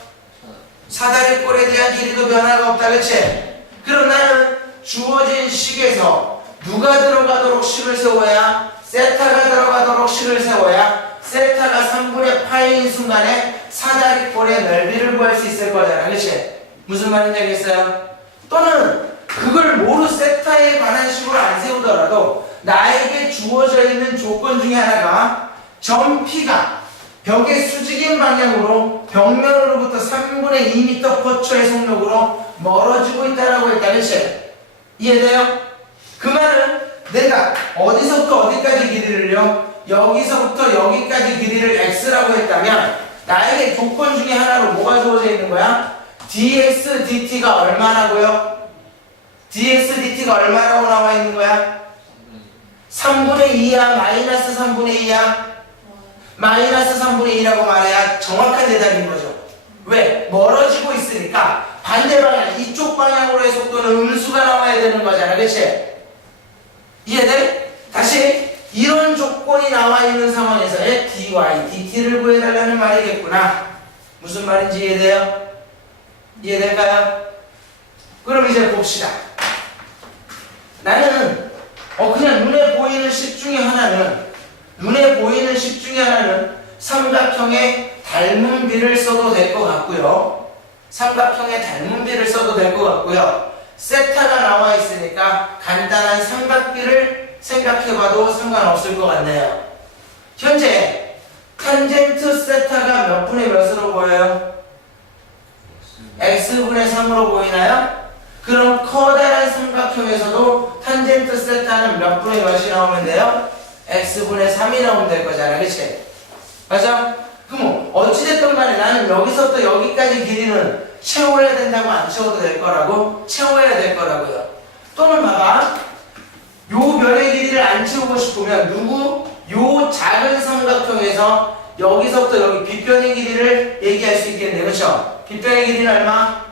사다리 꼴에 대한 길이도 변화가 없다. 그치? 그럼 나는 주어진 식에서 누가 들어가도록 식을 세워야? 세타가 들어가도록 식을 세워야 세타가 3분의 파이인 순간에 사다리 꼴의 넓이를 구할 수 있을 거잖아. 그치? 무슨 말인지 알겠어요? 또는 그걸 모두 세타에 관한 식으로 안 세우더라도 나에게 주어져 있는 조건 중에 하나가 점 P가 벽의 수직인 방향으로 벽면으로부터 3분의 2m/초의 속력으로 멀어지고 있다라고 했다. 그치? 이해돼요? 그 말은 내가 어디서부터 어디까지 길이를요? 여기서부터 여기까지 길이를 x라고 했다면 나에게 조건 중에 하나로 뭐가 주어져 있는 거야? dx, dt가 얼마라고요? dx, dt가 얼마라고 나와 있는 거야? 3분의 2야? 마이너스 3분의 2야? 마이너스 3분의 2라고 말해야 정확한 대답인 거죠. 왜? 멀어지고 있으니까 반대 방향, 이쪽 방향으로의 속도는 음수가 나와야 되는 거잖아. 그치? 이해돼? 다시 이런 조건이 나와 있는 상황에서의 dy, dt를 구해달라는 말이겠구나. 무슨 말인지 이해돼요? 이해될까요? 그럼 이제 봅시다. 나는 그냥 눈에 보이는 식 중에 하나는 눈에 보이는 삼각형의 닮은 비를 써도 될 것 같고요. 삼각형의 닮은 비를 써도 될 것 같고요. 세타가 나와 있으니까 간단한 삼각비를 생각해봐도 상관없을 것 같네요. 현재 탄젠트 세타가 몇 분의 몇으로 보여요? x분의 3으로 보이나요? 그럼 커다란 삼각형에서도 탄젠트 세타는 몇 분의 몇이 나오면 돼요? x분의 3이 나오면 될 거잖아, 그치? 맞아? 그럼 어찌됐든 간에 나는 여기서부터 여기까지 길이는 채워야 된다고 안 채워도 될 거라고? 채워야 될 거라고요. 또는 봐봐, 요 면의 길이를 안 채우고 싶으면 누구? 요 작은 삼각형에서 여기서부터 여기 빗변의 길이를 얘기할 수 있겠네요, 그쵸? 빗변의 길이는 얼마?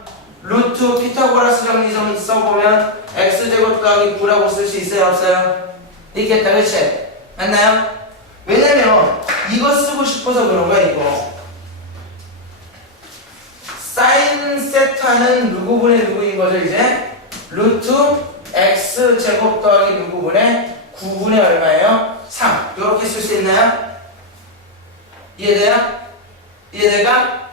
루트 피타고라스 정리점 써보면 x제곱 더하기 9라고 쓸 수 있어요, 없어요? 있겠다, 그치? 맞나요? 왜냐면 이거 쓰고 싶어서 그런 거야, 이거. 사인 세타는 누구분의 누구인 거죠, 이제? 루트 x제곱 더하기 누구분의 9분의 얼마예요? 3. 이렇게 쓸 수 있나요? 이해돼요? 이해될까?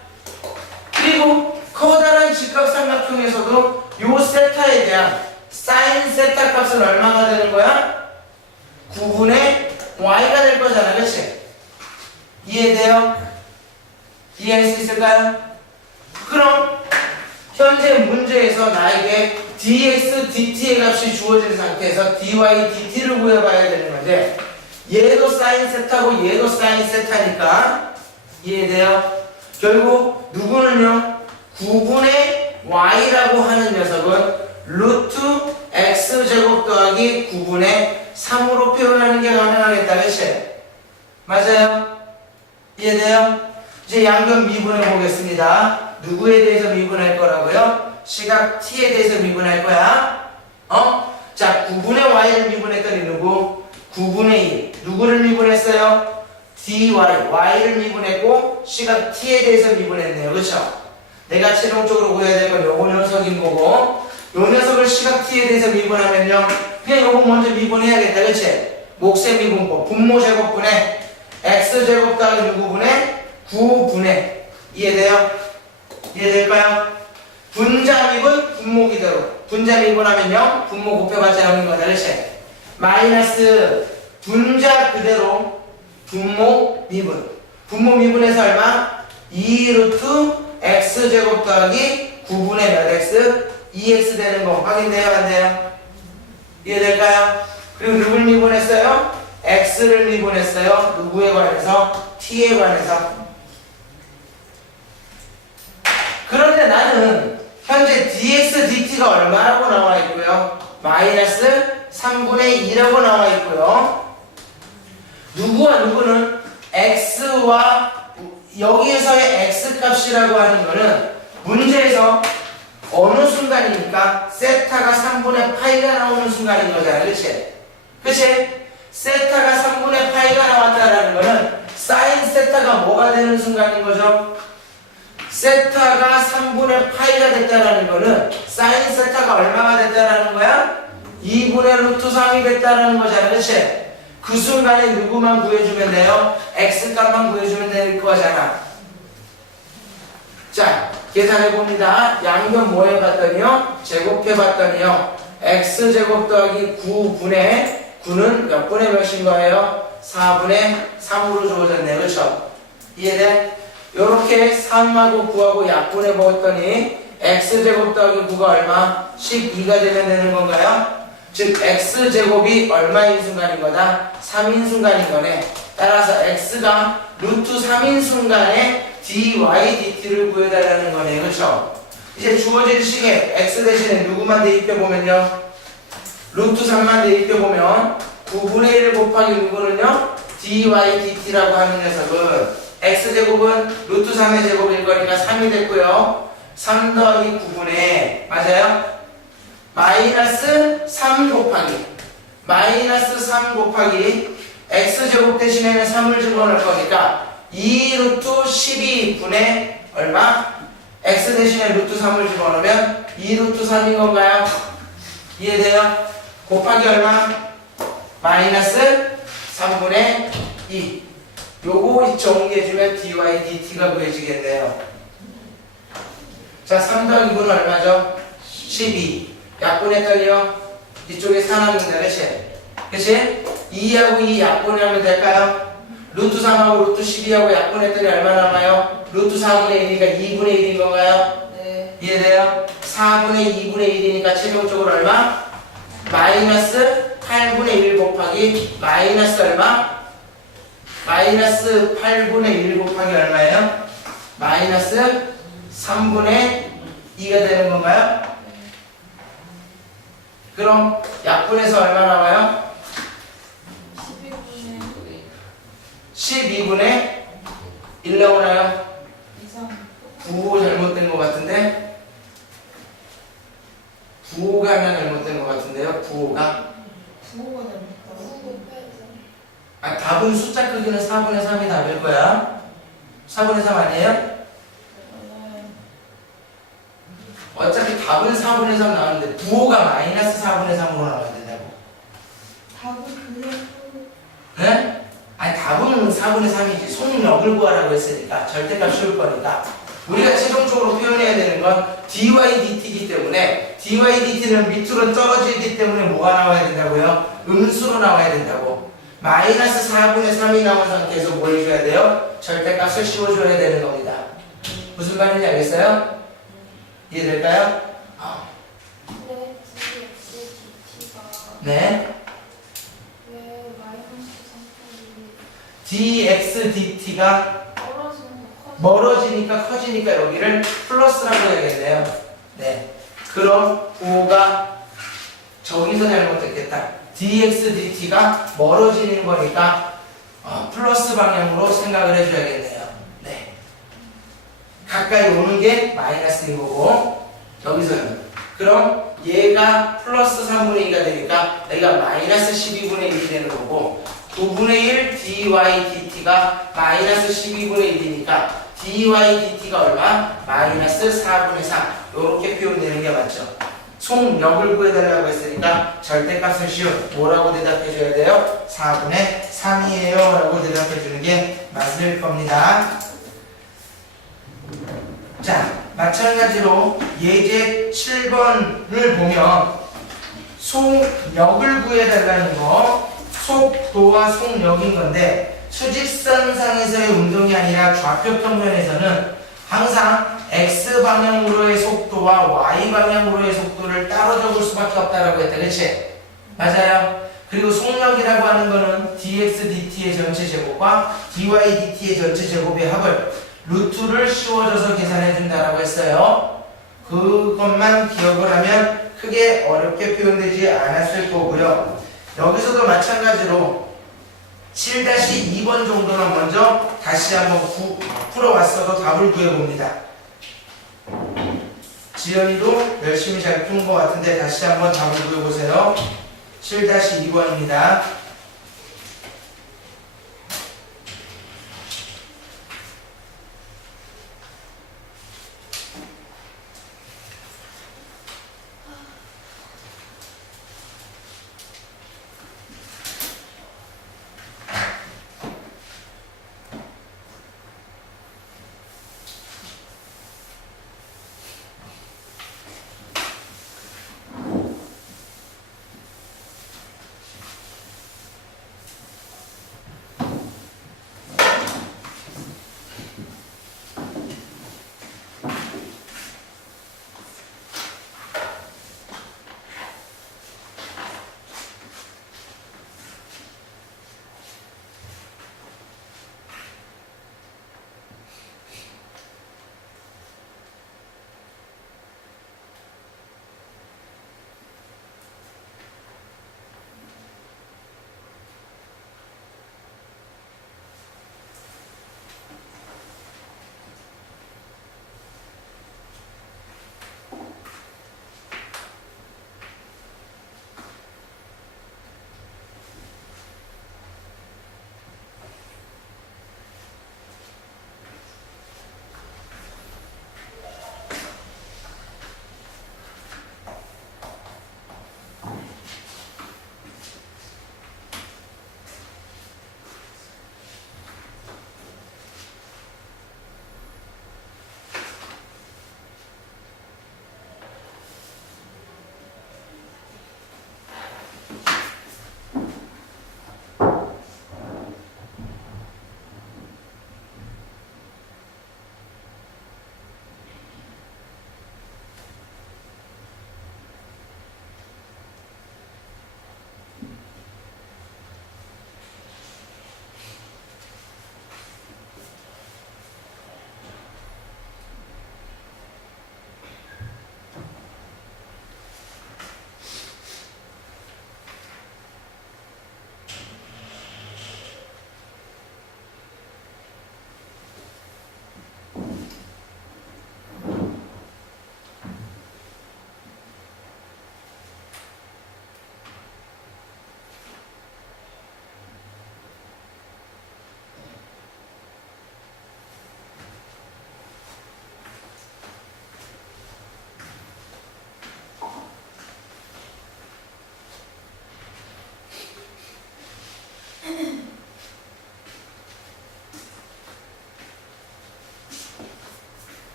그리고 커다란 직각삼각형에서도 요 세타에 대한 사인 세타 값은 얼마가 되는 거야? 9분의 y가 될 거잖아, 그치? 이해돼요? 이해할 수 있을까요? 그럼 현재 문제에서 나에게 dx, dt의 값이 주어진 상태에서 dy, dt를 구해봐야 되는 건데 얘도 사인 세타고 얘도 사인 세타니까 이해돼요? 결국 누구는요? 9분의 y라고 하는 녀석은 루트 x제곱 더하기 9분의 3으로 표현하는 게 가능하겠다, 그치? 맞아요? 이해돼요? 이제 양변 미분해 보겠습니다. 누구에 대해서 미분할 거라고요? 시각 t에 대해서 미분할 거야. 자, 9분의 y를 미분했더니 누구? 9분의 1. 누구를 미분했어요? dy, y를 미분했고 시각 t에 대해서 미분했네요. 그쵸? 내가 최종적으로 구해야 될 건 요거 녀석인 거고 요 녀석을 시각 t에 대해서 미분하면요 그냥 요거 먼저 미분해야겠다. 그치? 몫의 미분법 분모 제곱분의 x제곱 더하기 누구분의 9분의 이해돼요? 이해될까요? 분자 미분 분모 기대로 분자 미분하면요 분모 곱해봤자 나오는 거다. 그치? 마이너스 분자 그대로 분모 미분 분모 미분해서 얼마? 2루트 x제곱 더하기 9분의 몇 x? 2x 되는 거 확인돼요? 안 돼요? 이해될까요? 그리고 누굴 미분했어요? x를 미분했어요. 누구에 관해서? t에 관해서. 그런데 나는 현재 dx, dt가 얼마라고 나와 있고요? 마이너스 3분의 2라고 나와 있고요. 누구와 누구는 x와 여기에서의 x값이라고 하는 거는 문제에서 어느 순간이니까 세타가 3분의 파이가 나오는 순간인 거잖아. 그치? 그치? 세타가 3분의 파이가 나왔다라는 거는 사인 세타가 뭐가 되는 순간인 거죠? 세타가 3분의 파이가 됐다라는 거는 사인 세타가 얼마가 됐다라는 거야? 2분의 루트 3이 됐다라는 거잖아. 그치? 그 순간에 누구만 구해주면 돼요? x값만 구해주면 될 거잖아. 자, 계산해봅니다. 양변 뭐 해봤더니요? 제곱해봤더니요. x제곱 더하기 9분의 9는 몇 분의 몇인 거예요? 4분의 3으로 주어졌네요. 그쵸? 이해돼? 요렇게 3하고 9하고 약분해 보았더니 x제곱 더하기 9가 얼마? 12가 되면 되는 건가요? 즉 x제곱이 얼마인 순간인 거다? 3인 순간인 거네. 따라서 x가 루트 3인 순간에 dy, dt를 구해달라는 거네. 그쵸? 이제 주어진 식에 x 대신에 누구만 대입해보면요? 루트 3만 대입해보면 9분의 1 곱하기 누구는요? dy, dt라고 하는 녀석은 x제곱은 루트 3의 제곱일 거니까 3이 됐고요. 3 더하기 9분의 맞아요? 마이너스 3 곱하기 x제곱 대신에는 3을 집어넣을 거니까 2루트 12분의 얼마? x 대신에 루트 3을 집어넣으면 2루트 3인 건가요? 이해돼요? 곱하기 얼마? 마이너스 3분의 2 요거 정리해주면 dy dt가 구해지겠네요. 자, 3 더하기 9는 얼마죠? 12. 약분했더니요, 이쪽에 4 남는다, 그치? 그치? 2하고 2 약분하면 될까요? 루트 3하고 루트 12하고 약분했더니 얼마 남아요? 루트 4분의 1이니까 2분의 1인 건가요? 네. 이해돼요? 4분의 2분의 1이니까 최종적으로 얼마? 마이너스 8분의 1 곱하기 마이너스 얼마? 마이너스 8분의 1 곱하기 얼마예요? 마이너스 3분의 2가 되는 건가요? 그럼 약분해서 얼마 나와요? 12분의 1 나오나요? 이상. 부호 잘못된 것 같은데? 부호가 하면 잘못된 것 같은데요? 부호가? 부호가 잘못했다고? 아, 답은 숫자 크기는 4분의 3이 답일 거야. 4분의 3 아니에요? 네. 어차피 답은 4분의 3 나오는데 부호가 마이너스 4분의 3으로 나와야 된다고. 답은 그냥 네? 아니 답은 4분의 3이지. 속력을 구하라고 했으니까 절대값 씌울 거니까 우리가 최종적으로 표현해야 되는 건 dy dt이기 때문에 dy dt는 밑으로 떨어지기 때문에 뭐가 나와야 된다고요? 음수로 나와야 된다고. 마이너스 4분의 3이 나온 상태에서 뭘 해줘야 돼요? 절대값을 씌워줘야 되는 겁니다. 무슨 말인지 알겠어요? 이해될까요? 근데 dxdt가 네. 왜 마이너스 3.1이 dx dt가 떨어지는 거 커져? 멀어지니까 커지니까 여기를 플러스라고 해야겠네요. 네. 그럼 부호가 저기서 잘못됐겠다. dx dt가 멀어지는 거니까 플러스 방향으로 생각을 해줘야겠네요. 네. 가까이 오는 게 마이너스인 거고 여기서는 그럼 얘가 플러스 3분의 2가 되니까 여기가 마이너스 12분의 1이 되는 거고 9분의 1 dy dt가 마이너스 12분의 1이니까 dy dt가 얼마? 마이너스 4분의 3 이렇게 표현되는 게 맞죠. 속력을 구해달라고 했으니까 절대값을 씌운 뭐라고 대답해줘야 돼요? 4분의 3이에요 라고 대답해주는 게 맞을 겁니다. 자, 마찬가지로 예제 7번을 보면 속력을 구해달라는 거 속도와 속력인 건데 수직선상에서의 운동이 아니라 좌표평면에서는 항상 X방향으로의 속도와 Y방향으로의 속도를 따로 적을 수밖에 없다라고 했다. 그치? 맞아요. 그리고 속력이라고 하는 거는 dx dt의 전체 제곱과 dy dt의 전체 제곱의 합을 루트를 씌워줘서 계산해 준다라고 했어요. 그것만 기억을 하면 크게 어렵게 표현되지 않았을 거고요. 여기서도 마찬가지로 7-2번 정도는 먼저 다시 한번 풀어왔어도 답을 구해봅니다. 지연이도 열심히 잘 푼 것 같은데 다시 한번 답을 구해보세요. 7-2번입니다.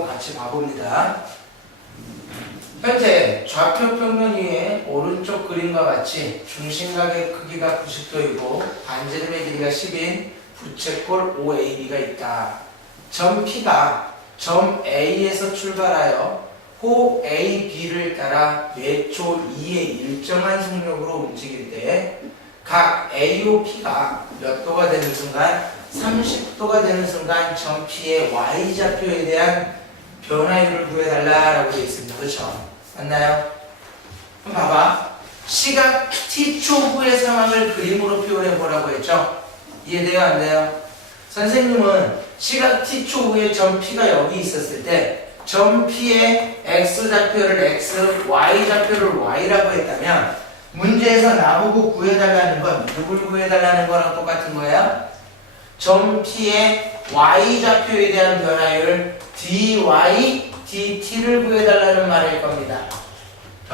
한번 같이 봐봅니다. 현재 좌표 평면 위에 오른쪽 그림과 같이 중심각의 크기가 90도이고 반지름의 길이가 10인 부채꼴 OAB가 있다. 점 P가 점 A에서 출발하여 호 AB를 따라 매초 2의 일정한 속력으로 움직일 때 각 A오 P가 몇 도가 되는 순간 30도가 되는 순간 점 P의 Y좌표에 대한 변화율을 구해달라라고 되어 있습니다. 그렇죠? 맞나요? 그럼 봐봐. 시각 T초 후의 상황을 그림으로 표현해 보라고 했죠? 이해돼요? 안 돼요? 선생님은 시각 T초 후에 점 P가 여기 있었을 때 점 P의 X좌표를 X, Y좌표를 Y라고 했다면 문제에서 나보고 구해달라는 건 누굴 구해달라는 거랑 똑같은 거예요? 점 P의 Y좌표에 대한 변화율 dy, dt를 구해달라는 말일 겁니다.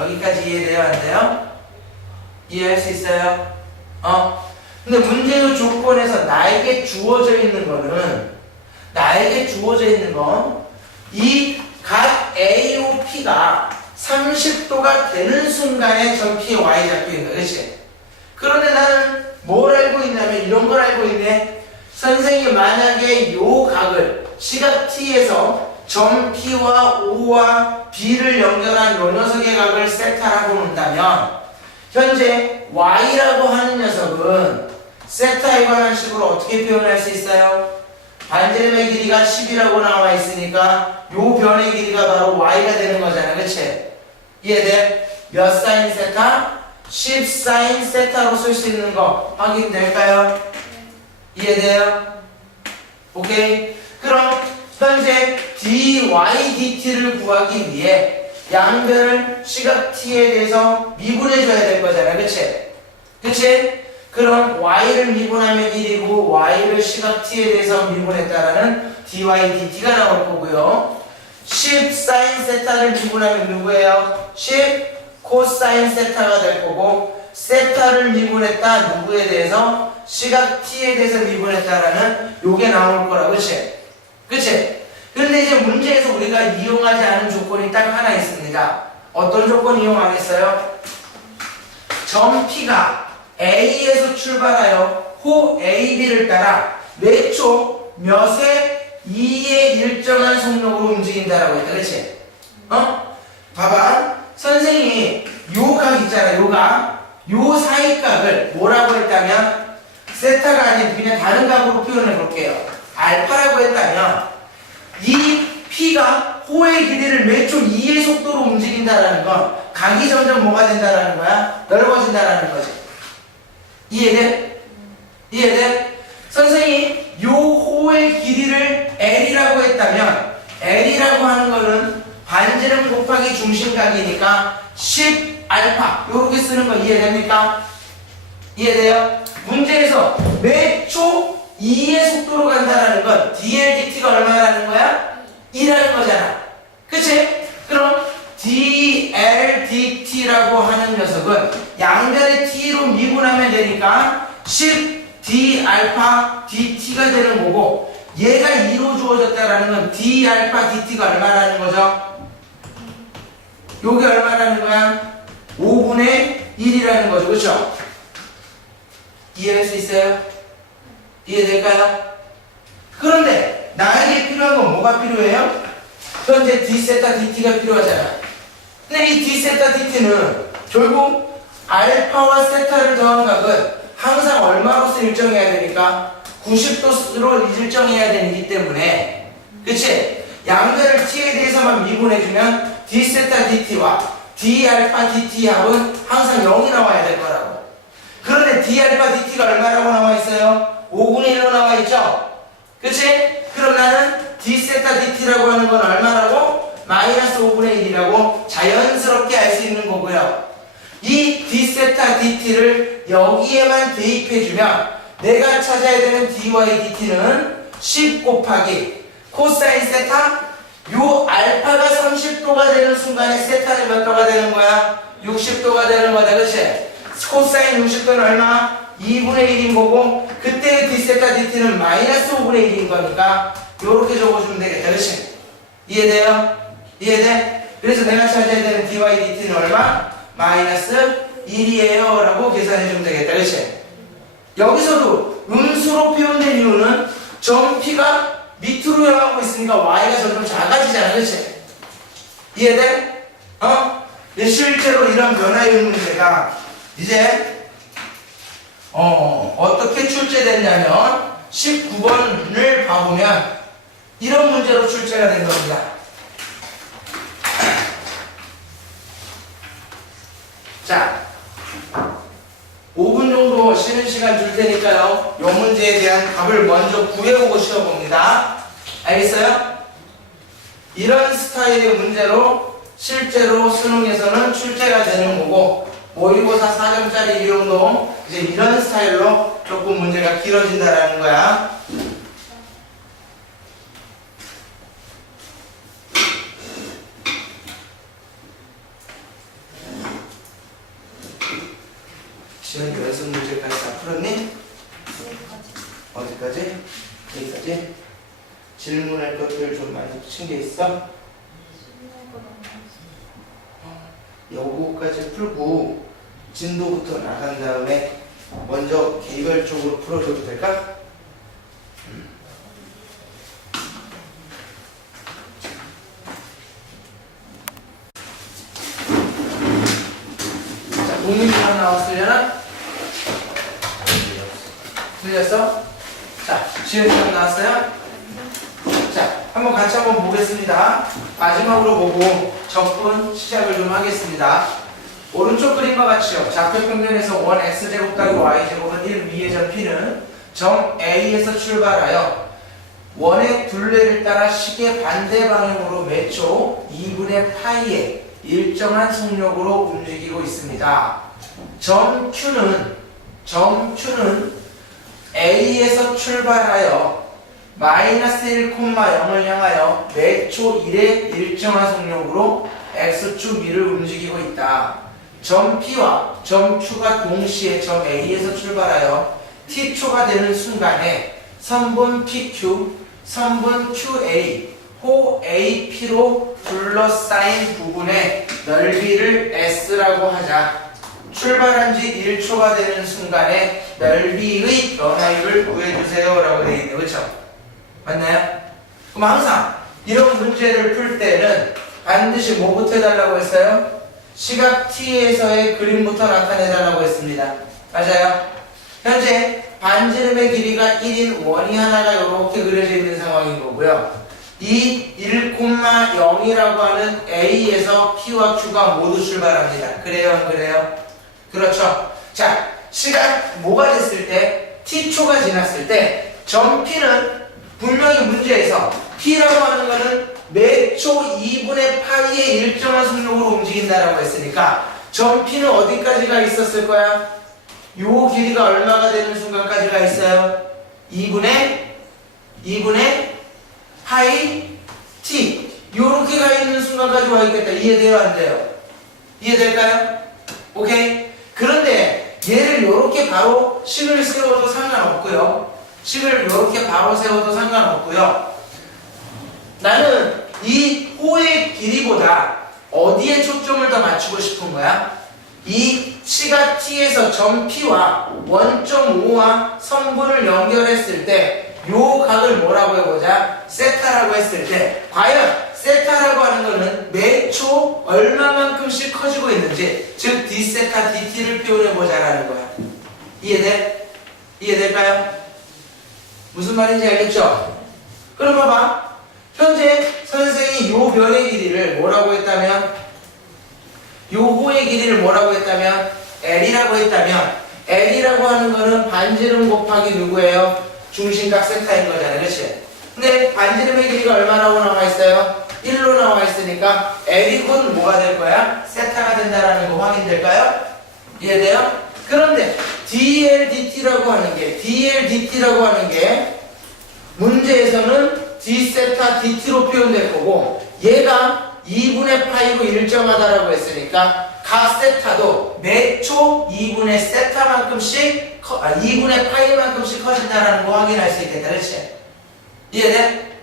여기까지 이해돼요? 안 돼요? 이해할 수 있어요? 근데 문제의 조건에서 나에게 주어져 있는 거는 이 각 A오 P가 30도가 되는 순간에 점 P의 Y좌표인 거야. 그치? 그런데 나는 뭘 알고 있냐면 이런 걸 알고 있네. 선생님이 만약에 요 각을 시각 T에서 점 P와 O와 B를 연결한 요 녀석의 각을 세타라고 놓는다면 현재 Y라고 하는 녀석은 세타에 관한 식으로 어떻게 표현할 수 있어요? 반지름의 길이가 10이라고 나와 있으니까 요 변의 길이가 바로 Y가 되는 거잖아. 그치? 이해돼? 몇 사인 세타? 10 사인 세타로 쓸 수 있는 거 확인될까요? 이해돼요? 오케이? 그럼 현재 dy, dt를 구하기 위해 양변을 시각 t에 대해서 미분해줘야 될 거잖아. 그치? 그치? 그럼 y를 미분하면 1이고 y를 시각 t에 대해서 미분했다라는 dy, dt가 나올 거고요. 10 사인 세타를 미분하면 누구예요? 10 코사인 세타가 될 거고 세타를 미분했다 누구에 대해서? 시각 t에 대해서 미분했다라는 요게 나올 거라. 그치? 그치? 근데 이제 문제에서 우리가 이용하지 않은 조건이 딱 하나 있습니다. 어떤 조건 이용하겠어요? 점 P가 A에서 출발하여 호 AB를 따라 매초 몇의 2의 일정한 속력으로 움직인다라고 했다. 그치? 봐봐. 선생님이 요 각 있잖아. 요 사이각을 뭐라고 했다면 세타가 아닌 그냥 다른 각으로 표현해 볼게요. 알파라고 했다면 이 P가 호의 길이를 매초 2의 속도로 움직인다라는 건 각이 점점 뭐가 된다라는 거야? 넓어진다라는 거지. 이해돼? 이해돼? 선생님 요 호의 길이를 L이라고 했다면 L이라고 하는 거는 반지름 곱하기 중심각이니까 10 알파 요렇게 쓰는 거 이해됩니까? 이해돼요? 문제에서 매초 2의 속도로 간다라는 건 dl/dt가 얼마라는 거야? 2라는 거잖아. 그치? 그럼 dl/dt라고 하는 녀석은 양변의 t로 미분하면 되니까 10 d 알파 dt가 되는 거고 얘가 2로 주어졌다라는 건 d 알파 dt가 얼마라는 거죠? 요게 얼마라는 거야? 5분의 1이라는 거죠. 그쵸? 이해할 수 있어요? 이해될까요? 그런데 나에게 필요한 건 뭐가 필요해요? 현재 d 세타 dt가 필요하잖아. 근데 이 d 세타 dt는 결국 알파와 세타를 더한 각은 항상 얼마로서 일정해야 되니까 90도로 일정해야 되기 때문에 그치? 양변을 t에 대해서만 미분해주면 d 세타 dt와 d 알파 dt 합은 항상 0이 나와야 될 거라고. 그런데 d 알파 dt가 얼마라고 나와 있어요? 5분의 1로 나와 있죠? 그치? 그럼 나는 d 세타 dt라고 하는 건 얼마라고? 마이너스 5분의 1이라고 자연스럽게 알 수 있는 거고요. 이 d 세타 dt를 여기에만 대입해주면 내가 찾아야 되는 dy dt는 10 곱하기 코사인 세타 요 알파가 30도가 되는 순간에 세타는 몇 도가 되는 거야? 60도가 되는 거다. 그치? 코사인 60도는 얼마? 2분의 1인 거고 그때의 d 세타 dt는 마이너스 5분의 1인 거니까 요렇게 적어주면 되겠다. 그치? 이해돼요? 이해돼? 그래서 내가 찾아야 되는 dy dt는 얼마? 마이너스 1이에요 라고 계산해주면 되겠다. 그치? 여기서도 음수로 표현된 이유는 점 P가 밑으로 향하고 있으니까 y가 점점 작아지잖아. 그치? 이해돼? 실제로 이런 변화의 문제가 이제 어떻게 출제됐냐면 19번을 봐보면 이런 문제로 출제가 된 겁니다. 자, 5분 정도 쉬는 시간 줄 테니까요. 이 문제에 대한 답을 먼저 구해보고 쉬어봅니다. 알겠어요? 이런 스타일의 문제로 실제로 수능에서는 출제가 되는 거고, 모의고사 4점짜리 이용도 이제 이런 스타일로 조금 문제가 길어진다라는 거야. 지금 연습 문제까지 다 풀었니? 어디까지? 여기까지? 질문할 것들 좀 많이 붙인 게 있어? 요거까지 풀고 진도부터 나간 다음에 먼저 개별적으로 풀어줘도 될까? 자, 독립이랑 나왔으려나? 틀렸어? 자, 지은이랑 나왔어요? 자, 한번 같이 한번 보겠습니다. 마지막으로 보고 접근 시작을 좀 하겠습니다. 오른쪽 그림과 같이요. 좌표 평면에서 원 x제곱 더하기 y제곱은 1 위의 점 P는 점 A에서 출발하여 원의 둘레를 따라 시계 반대 방향으로 매초 2분의 파이의 일정한 속력으로 움직이고 있습니다. 점 Q는 A에서 출발하여 마이너스 1,0을 향하여 매초 1의 일정한 속력으로 x축 위를 움직이고 있다. 점 P와 점 Q가 동시에 점 A에서 출발하여 t초가 되는 순간에 선분 PQ, 선분 QA, 호 AP로 둘러싸인 부분의 넓이를 S라고 하자. 출발한 지 1초가 되는 순간에 넓이의 변화율을 구해주세요 라고 되어 있네요. 그렇죠? 맞나요? 그럼 항상 이런 문제를 풀 때는 반드시 뭐부터 해달라고 했어요? 시각 T에서의 그림부터 나타내달라고 했습니다. 맞아요? 현재 반지름의 길이가 1인 원이 하나가 이렇게 그려져 있는 상황인 거고요. 이 1,0이라고 하는 A에서 P와 Q가 모두 출발합니다. 그래요? 안 그래요? 그렇죠? 자, 시간 뭐가 됐을 때? T초가 지났을 때 점 P는 분명히 문제에서 P라고 하는 거는 매초 2분의 파이의 일정한 속력으로 움직인다라고 했으니까 점 P는 어디까지가 있었을 거야? 요 길이가 얼마가 되는 순간까지가 있어요? 2분의 파이 T 요렇게 가 있는 순간까지 와 있겠다. 이해돼요? 안 돼요? 이해될까요? 오케이? 그런데 얘를 요렇게 바로 식을 세워도 상관없고요. 식을 요렇게 바로 세워도 상관없고요. 나는 이 호의 길이보다 어디에 초점을 더 맞추고 싶은 거야? 이 시각 T에서 점 P와 원점 O와 선분을 연결했을 때 요 각을 뭐라고 해보자? 세타라고 했을 때 과연 세타라고 하는 거는 매초 얼마만큼씩 커지고 있는지, 즉 d세타 dt를 표현해보자라는 거야. 이해돼? 이해될까요? 무슨 말인지 알겠죠? 그럼 봐봐. 현재 선생이 요 변의 길이를 뭐라고 했다면, 요 호의 길이를 뭐라고 했다면 L이라고 했다면, L이라고 하는 거는 반지름 곱하기 누구예요? 중심각 세타인 거잖아요. 그치? 근데 반지름의 길이가 얼마라고 나와 있어요? 1로 나와 있으니까 L이 곧 뭐가 될 거야? 세타가 된다라는 거 확인될까요? 이해돼요? 그런데 DLDT라고 하는 게 문제에서는 D세타 DT로 표현될 거고, 얘가 2분의 파이로 일정하다라고 했으니까 각 세타도 매초 2분의 세타만큼씩 2분의 파이만큼씩 커진다라는 거 확인할 수 있겠다. 그렇지? 이해돼?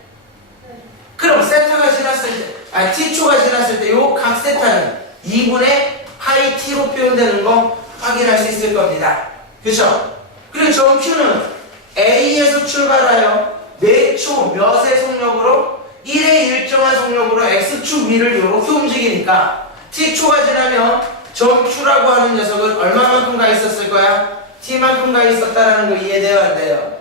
그럼 세타가 지났을 때, t초가 지났을 때 요 각 세타는 2분의 파이 t로 표현되는 거 확인할 수 있을 겁니다. 그죠? 그리고 점 q는 a에서 출발하여 몇 초, 몇의 속력으로 1의 일정한 속력으로 x축 위를 이렇게 움직이니까 t초가 지나면 점 q라고 하는 녀석은 얼마만큼 가 있었을 거야? t만큼 가 있었다라는 거 이해돼요? 안 돼요?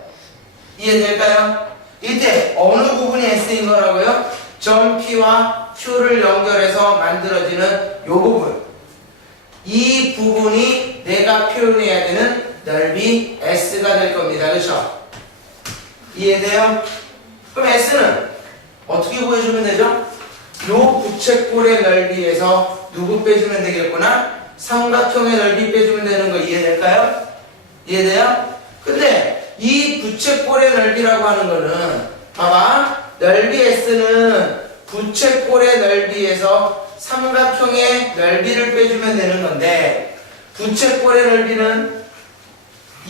이해될까요? 이때 어느 부분이 s인 거라고요? 점 p와 q를 연결해서 만들어지는 요 부분. 이 부분이 내가 표현해야 되는 넓이 s가 될 겁니다. 그렇죠? 이해돼요? 그럼 s는 어떻게 보여주면 되죠? 요 부채꼴의 넓이에서 누구 빼주면 되겠구나? 삼각형의 넓이 빼주면 되는 거 이해될까요? 이해돼요? 근데 이 부채꼴의 넓이라고 하는 거는 봐봐, 넓이 s는 부채꼴의 넓이에서 삼각형의 넓이를 빼주면 되는 건데 부채꼴의 넓이는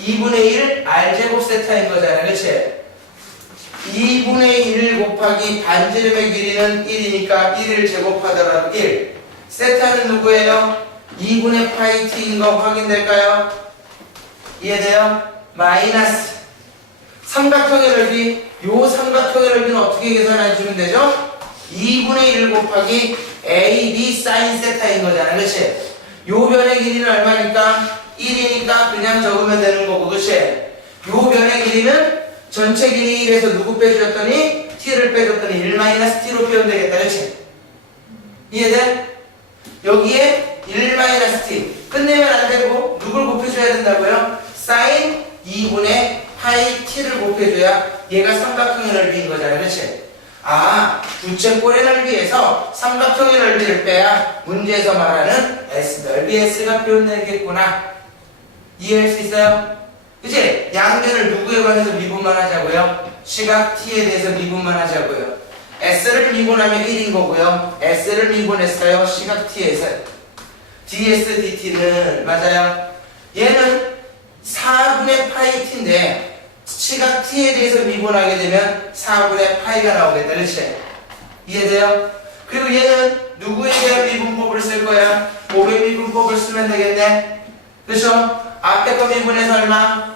2분의 1 r제곱 세타인 거잖아요. 그치? 2분의 1 곱하기 반지름의 길이는 1이니까 1을 제곱하더라도 1. 세타는 누구예요? 2분의 파이 t인 거 확인될까요? 이해돼요? 마이너스 삼각형의 넓이, 요 삼각형의 넓이는 어떻게 계산해 주면 되죠? 2분의 1 곱하기 AB 사인 세타인 거잖아. 그치? 요 변의 길이는 얼마니까? 1이니까 그냥 적으면 되는 거고. 그치? 요 변의 길이는 전체 길이 1에서 누구 빼주었더니? t를 빼줬더니 1-t로 표현되겠다. 그치? 이해돼? 여기에 1-t 끝내면 안 되고 누굴 곱해줘야 된다고요? 사인 2분의 파이 t를 곱해줘야 얘가 삼각형의 넓이인 거잖아요. 그치? 부채꼴의 넓이에서 삼각형의 넓이를 빼야 문제에서 말하는 S, 넓이 S가 표현되겠구나. 이해할 수 있어요? 그치? 양변을 누구에 관해서 미분만 하자고요? 시각 T에 대해서 미분만 하자고요. S를 미분하면 1인 거고요. S를 미분했어요. 시각 T에서. ds, dt는 맞아요. 얘는 4분의 파이 t인데 시각 t에 대해서 미분하게 되면 4분의 파이가 나오겠다. 그렇지? 이해돼요? 그리고 얘는 누구에 대한 미분법을 쓸 거야? 곱의 미분법을 쓰면 되겠네. 그렇죠? 앞에 거 미분해서 얼마?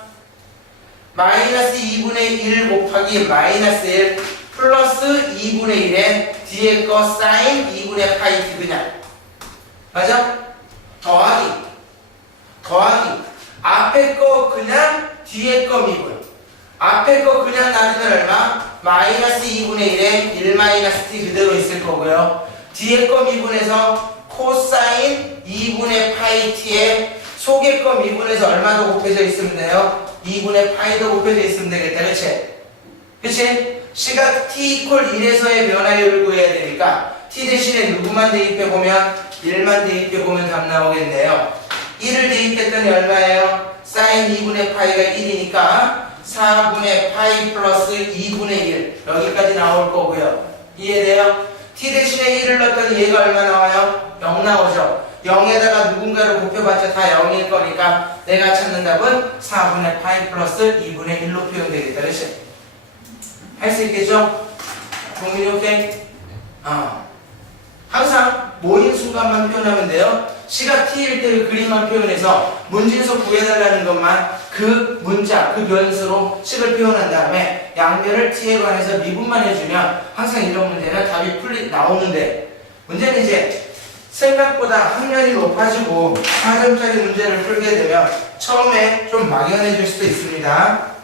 마이너스 2분의 1 곱하기 마이너스 1 플러스 2분의 1에 뒤에 거 사인 2분의 파이 t 그냥. 맞아? 더하기 앞에 거 그냥 뒤에 거 미분. 앞에 거 그냥 놔두면 얼마? 마이너스 2분의 1에 1-t 그대로 있을 거고요. 뒤에 거 미분해서 코사인 2분의 파이 t에 속에 거 미분해서 얼마 더 곱해져 있으면 돼요? 2분의 파이 더 곱해져 있으면 되겠다. 그치? 그치? 시각 t 이퀄 1에서의 변화율을 구해야 되니까 t 대신에 누구만 대입해보면 1만 대입해보면 답 나오겠네요. 1을 대입했더니 얼마예요? 사인 2분의 파이가 1이니까 4분의 파이 플러스 2분의 1 여기까지 나올 거고요. 이해돼요? t 대신에 1을 넣었더니 얘가 얼마 나와요? 0 나오죠. 0에다가 누군가를 곱해봤자 다 0일 거니까 내가 찾는 답은 4분의 파이 플러스 2분의 1로 표현되겠다. 그치? 할 수 있겠죠? 동민이 오케이? 항상 모인 순간만 표현하면 돼요. 시각 t일 때의 그림만 표현해서 문진수 구해달라는 것만 그 문자, 그 변수로 식을 표현한 다음에 양변을 t에 관해서 미분만 해주면 항상 이런 문제는 답이 나오는데 문제는 이제 생각보다 학년이 높아지고 4점짜리 문제를 풀게 되면 처음에 좀 막연해질 수도 있습니다.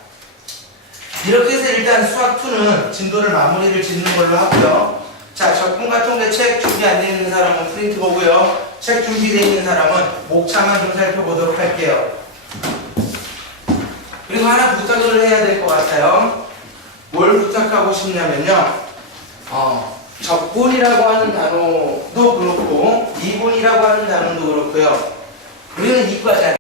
이렇게 해서 일단 수학2는 진도를 마무리를 짓는 걸로 하고요. 자, 적분과 통계 책 준비 안 되어 있는 사람은 프린트 보고요. 책 준비되어 있는 사람은 목차만 좀 살펴보도록 할게요. 그리고 하나 부탁을 해야 될 것 같아요. 뭘 부탁하고 싶냐면요. 적분이라고 하는 단어도 그렇고 미분이라고 하는 단어도 그렇고요. 우리는 이과잖아요.